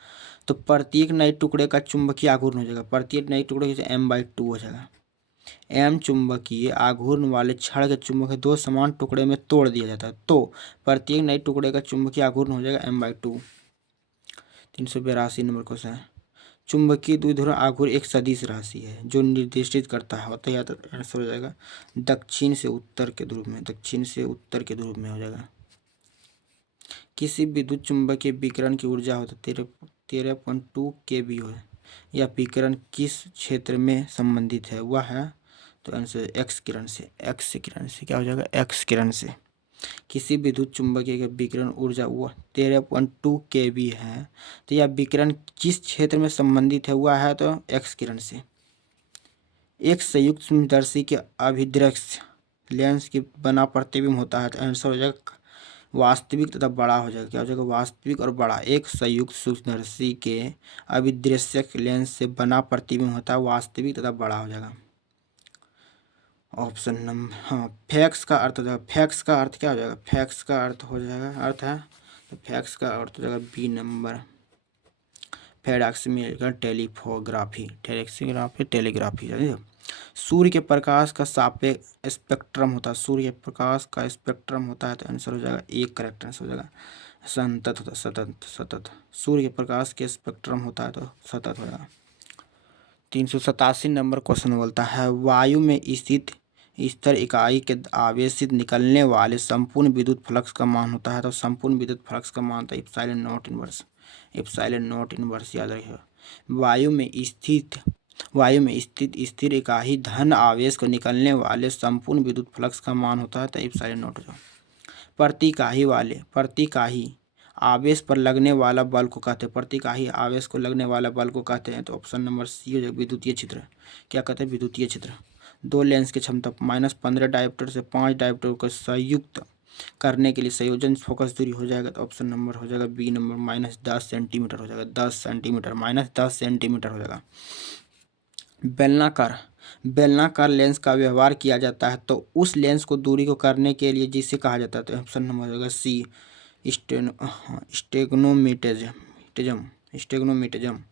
तो प्रत्येक नए टुकड़े का चुंबकीय आघूर्ण हो जाएगा, प्रत्येक नए टुकड़े से m/2 हो जाएगा। एम चुंबकीय आघूर्ण वाले छड़ के चुंबक के दो समान टुकड़े में तोड़ दिया जाता है तो प्रत्येक नए टुकड़े का चुंबकीय आघूर्ण हो जाएगा m/2। 382 नंबर क्वेश्चन है, चुंबकीय द्विध्रुव आघूर्ण एक सदिश राशि है जो निर्दिष्टित करता है, होता है, तो आंसर हो जाएगा दक्षिण से उत्तर के ध्रुव में, दक्षिण से उत्तर के ध्रुव में हो जाएगा। किसी विद्युत चुंबकीय विकिरण की ऊर्जा होता है 13.2 kV हो, यह विकिरण किस क्षेत्र में संबंधित है, वह है, तो आंसर एक्स किरण से, एक्स किरण से, क्या हो जाएगा, एक्स किरण से। किसी विद्युत चुंबकीय के विकिरण ऊर्जा वह 13.2 kV है, तो यह विकिरण किस क्षेत्र में संबंधित है, वह है, तो एक्स किरण से। एक संयुक्त सूक्ष्मदर्शी के अभिदृश्य लेंस की बना प्रतिबिंब होता है, तो आंसर हो जाएगा वास्तविक तथा बड़ा हो जाएगा, क्या हो जाएगा, वास्तविक और बड़ा। एक संयुक्त सूक्ष्मदर्शी के अभिदृश्य लेंस से बना प्रतिबिंब होता है वास्तविक तथा बड़ा हो जाएगा। ऑप्शन नंबर हाँ, फैक्स का अर्थ हो जाएगा, फैक्स का अर्थ क्या हो जाएगा, फैक्स का अर्थ हो जाएगा, अर्थ है, तो फैक्स का अर्थ हो जाएगा बी नंबर, फैक्स में टेलीफोग्राफी, टेलीग्राफी। सूर्य के प्रकाश का सापेक्ष स्पेक्ट्रम होता है, सूर्य के प्रकाश का स्पेक्ट्रम होता है, तो आंसर हो जाएगा एक, करेक्ट आंसर हो जाएगा संतत होता है, सतत, सतत। सूर्य के प्रकाश के स्पेक्ट्रम होता है तो सतत हो जाएगा। 387 नंबर क्वेश्चन बोलता है, वायु में स्थित स्थिर इकाई के आवेश से निकलने वाले संपूर्ण विद्युत फ्लक्स का मान होता है, तो संपूर्ण विद्युत फ्लक्स का मान होता है epsilon not inverse, epsilon not inverse, याद रखिएगा। वायु में स्थित स्थिर इकाई धन आवेश को निकलने वाले संपूर्ण विद्युत फ्लक्स का मान होता है, तो एप्सिलॉन नॉट हो जाएगा। प्रतिकाही आवेश पर लगने वाला बल को कहते हैं, प्रतिकाही आवेश को लगने वाला बल को कहते हैं, तो ऑप्शन नंबर सी हो जाएगा विद्युतीय क्षेत्र, क्या कहते हैं, विद्युतीय क्षेत्र। दो लेंस की क्षमता -15 डायोप्टर से 5 डायोप्टर को संयुक्त करने के लिए संयोजन फोकस दूरी हो जाएगा, तो ऑप्शन नंबर हो जाएगा बी नंबर -10 सेंटीमीटर हो जाएगा, 10 सेंटीमीटर, -10 सेंटीमीटर हो जाएगा। बेलनाकार लेंस का व्यवहार किया जाता है तो उस लेंस को दूरी को करने के लिए जिसे कहा जाता है, तो ऑप्शन नंबर हो जाएगा सी स्टेगनोमेटिज्म।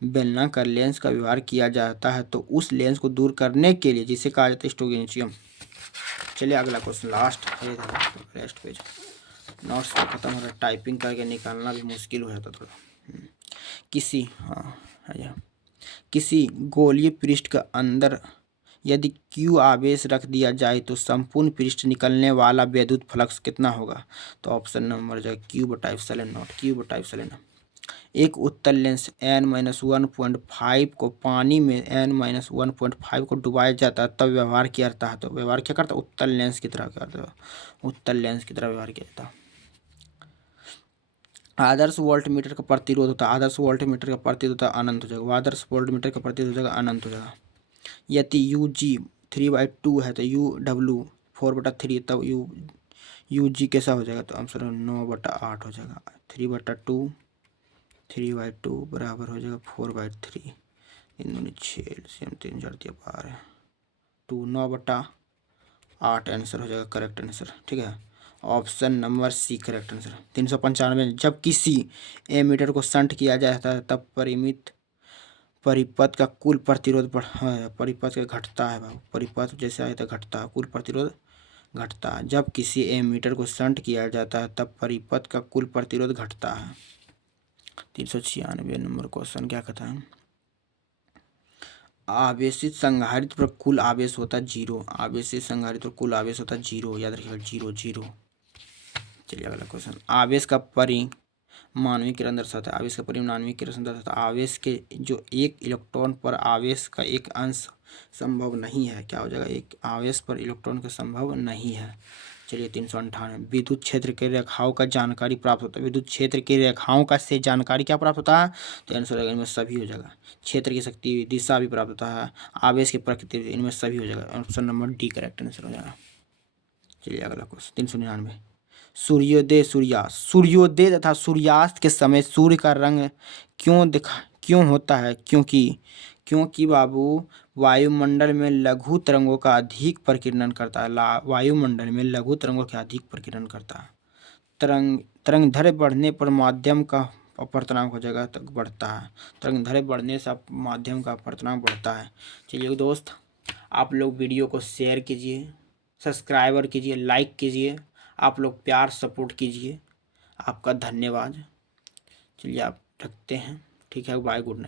बेलनाकार लेंस का व्यवहार किया जाता है तो उस लेंस को दूर करने के लिए जिसे कहा जाता है स्टोगेनियम। चलिए अगला क्वेश्चन लास्ट पेज। नोट्स तो खत्म हो रहा है, टाइपिंग करके निकालना भी मुश्किल हो जाता थोड़ा। किसी गोलीय पृष्ठ के अंदर यदि Q आवेश रख दिया जाए तो संपूर्ण पृष्ठ निकलने वाला विद्युत फ्लक्स कितना होगा? तो ऑप्शन नंबर जो Q/ε0। एक उत्तल लेंस n-1.5 को पानी में n-1.5 को डुबाया जाता है तब व्यवहार किया जाता है। तो व्यवहार क्या करता है? उत्तल लेंस की तरह करता है, उत्तल लेंस की तरह व्यवहार किया जाता है। आदर्श वोल्टमीटर का प्रतिरोध होता है, आदर्श वोल्टमीटर का प्रतिरोध अनंत हो जाएगा, आदर्श वोल्टमीटर का प्रतिरोध हो जाएगा अनंत हो जाएगा। यदि UG 3/2 है तो UW 4/3, तब UG कैसा हो जाएगा? तो आंसर 9/8 हो जाएगा। 3/2 बराबर हो जाएगा 4/3। इन दोनों 6 3 4 दिया बार है 2 9/8 आंसर हो जाएगा करेक्ट आंसर। ठीक है, option number C correct answer. 395 जब किसी एमीटर को शंट किया जाता है तब परिपथ का कुल प्रतिरोध परिपथ का घटता है। परिपथ जैसे आया था घटता है, कुल प्रतिरोध घटता है। जब किसी एमीटर को शंट किया जाता है तब परिपथ का कुल प्रतिरोध घटता है। 396 नंबर क्वेश्चन क्या कहता है? आवेशित संधारित्र पर कुल आवेश होता है 0। आवेशित संधारित्र पर कुल आवेश होता है 0, याद रखिएगा 0। चलिए अगला क्वेश्चन। आवेश का परिमाणीकरण दर्शाता है, आवेश का परिमाणीकरण दर्शाता है। आवेश के जो एक इलेक्ट्रॉन पर आवेश का एक अंश संभव नहीं है, क्या हो जाएगा? एक आवेश पर इलेक्ट्रॉन का संभव नहीं है। चलिए 398 विद्युत क्षेत्र के रेखाओं का जानकारी प्राप्त होता है। विद्युत क्षेत्र की रेखाओं का से जानकारी क्या प्राप्त होता है? तो आंसर इनमें सभी हो जाएगा। क्षेत्र की शक्ति दिशा भी प्राप्त होता है, आवेश की प्रकृति, इनमें सभी हो जाएगा। Option number D correct answer हो जाएगा। चलिए अगला क्वेश्चन 399 सूर्योदय तथा सूर्यास्त के समय सूर्य का रंग क्यों होता है? क्योंकि बाबू वायुमंडल में लघु तरंगों का अधिक प्रकीर्णन करता है। वायुमंडल में लघु तरंगों का अधिक प्रकीर्णन करता है। तरंग दैर्घ्य बढ़ने पर माध्यम का अपवर्तनांक हो जाएगा तक बढ़ता है। तरंग दैर्घ्य बढ़ने से माध्यम का अपवर्तनांक बढ़ता है। चलिए दोस्त, आप लोग वीडियो को शेयर कीजिए, सब्सक्राइबर कीजिए, लाइक कीजिए, आप लोग प्यार सपोर्ट कीजिए। आपका धन्यवाद। चलिए आप रखते हैं, ठीक है, बाय, गुड नाइट।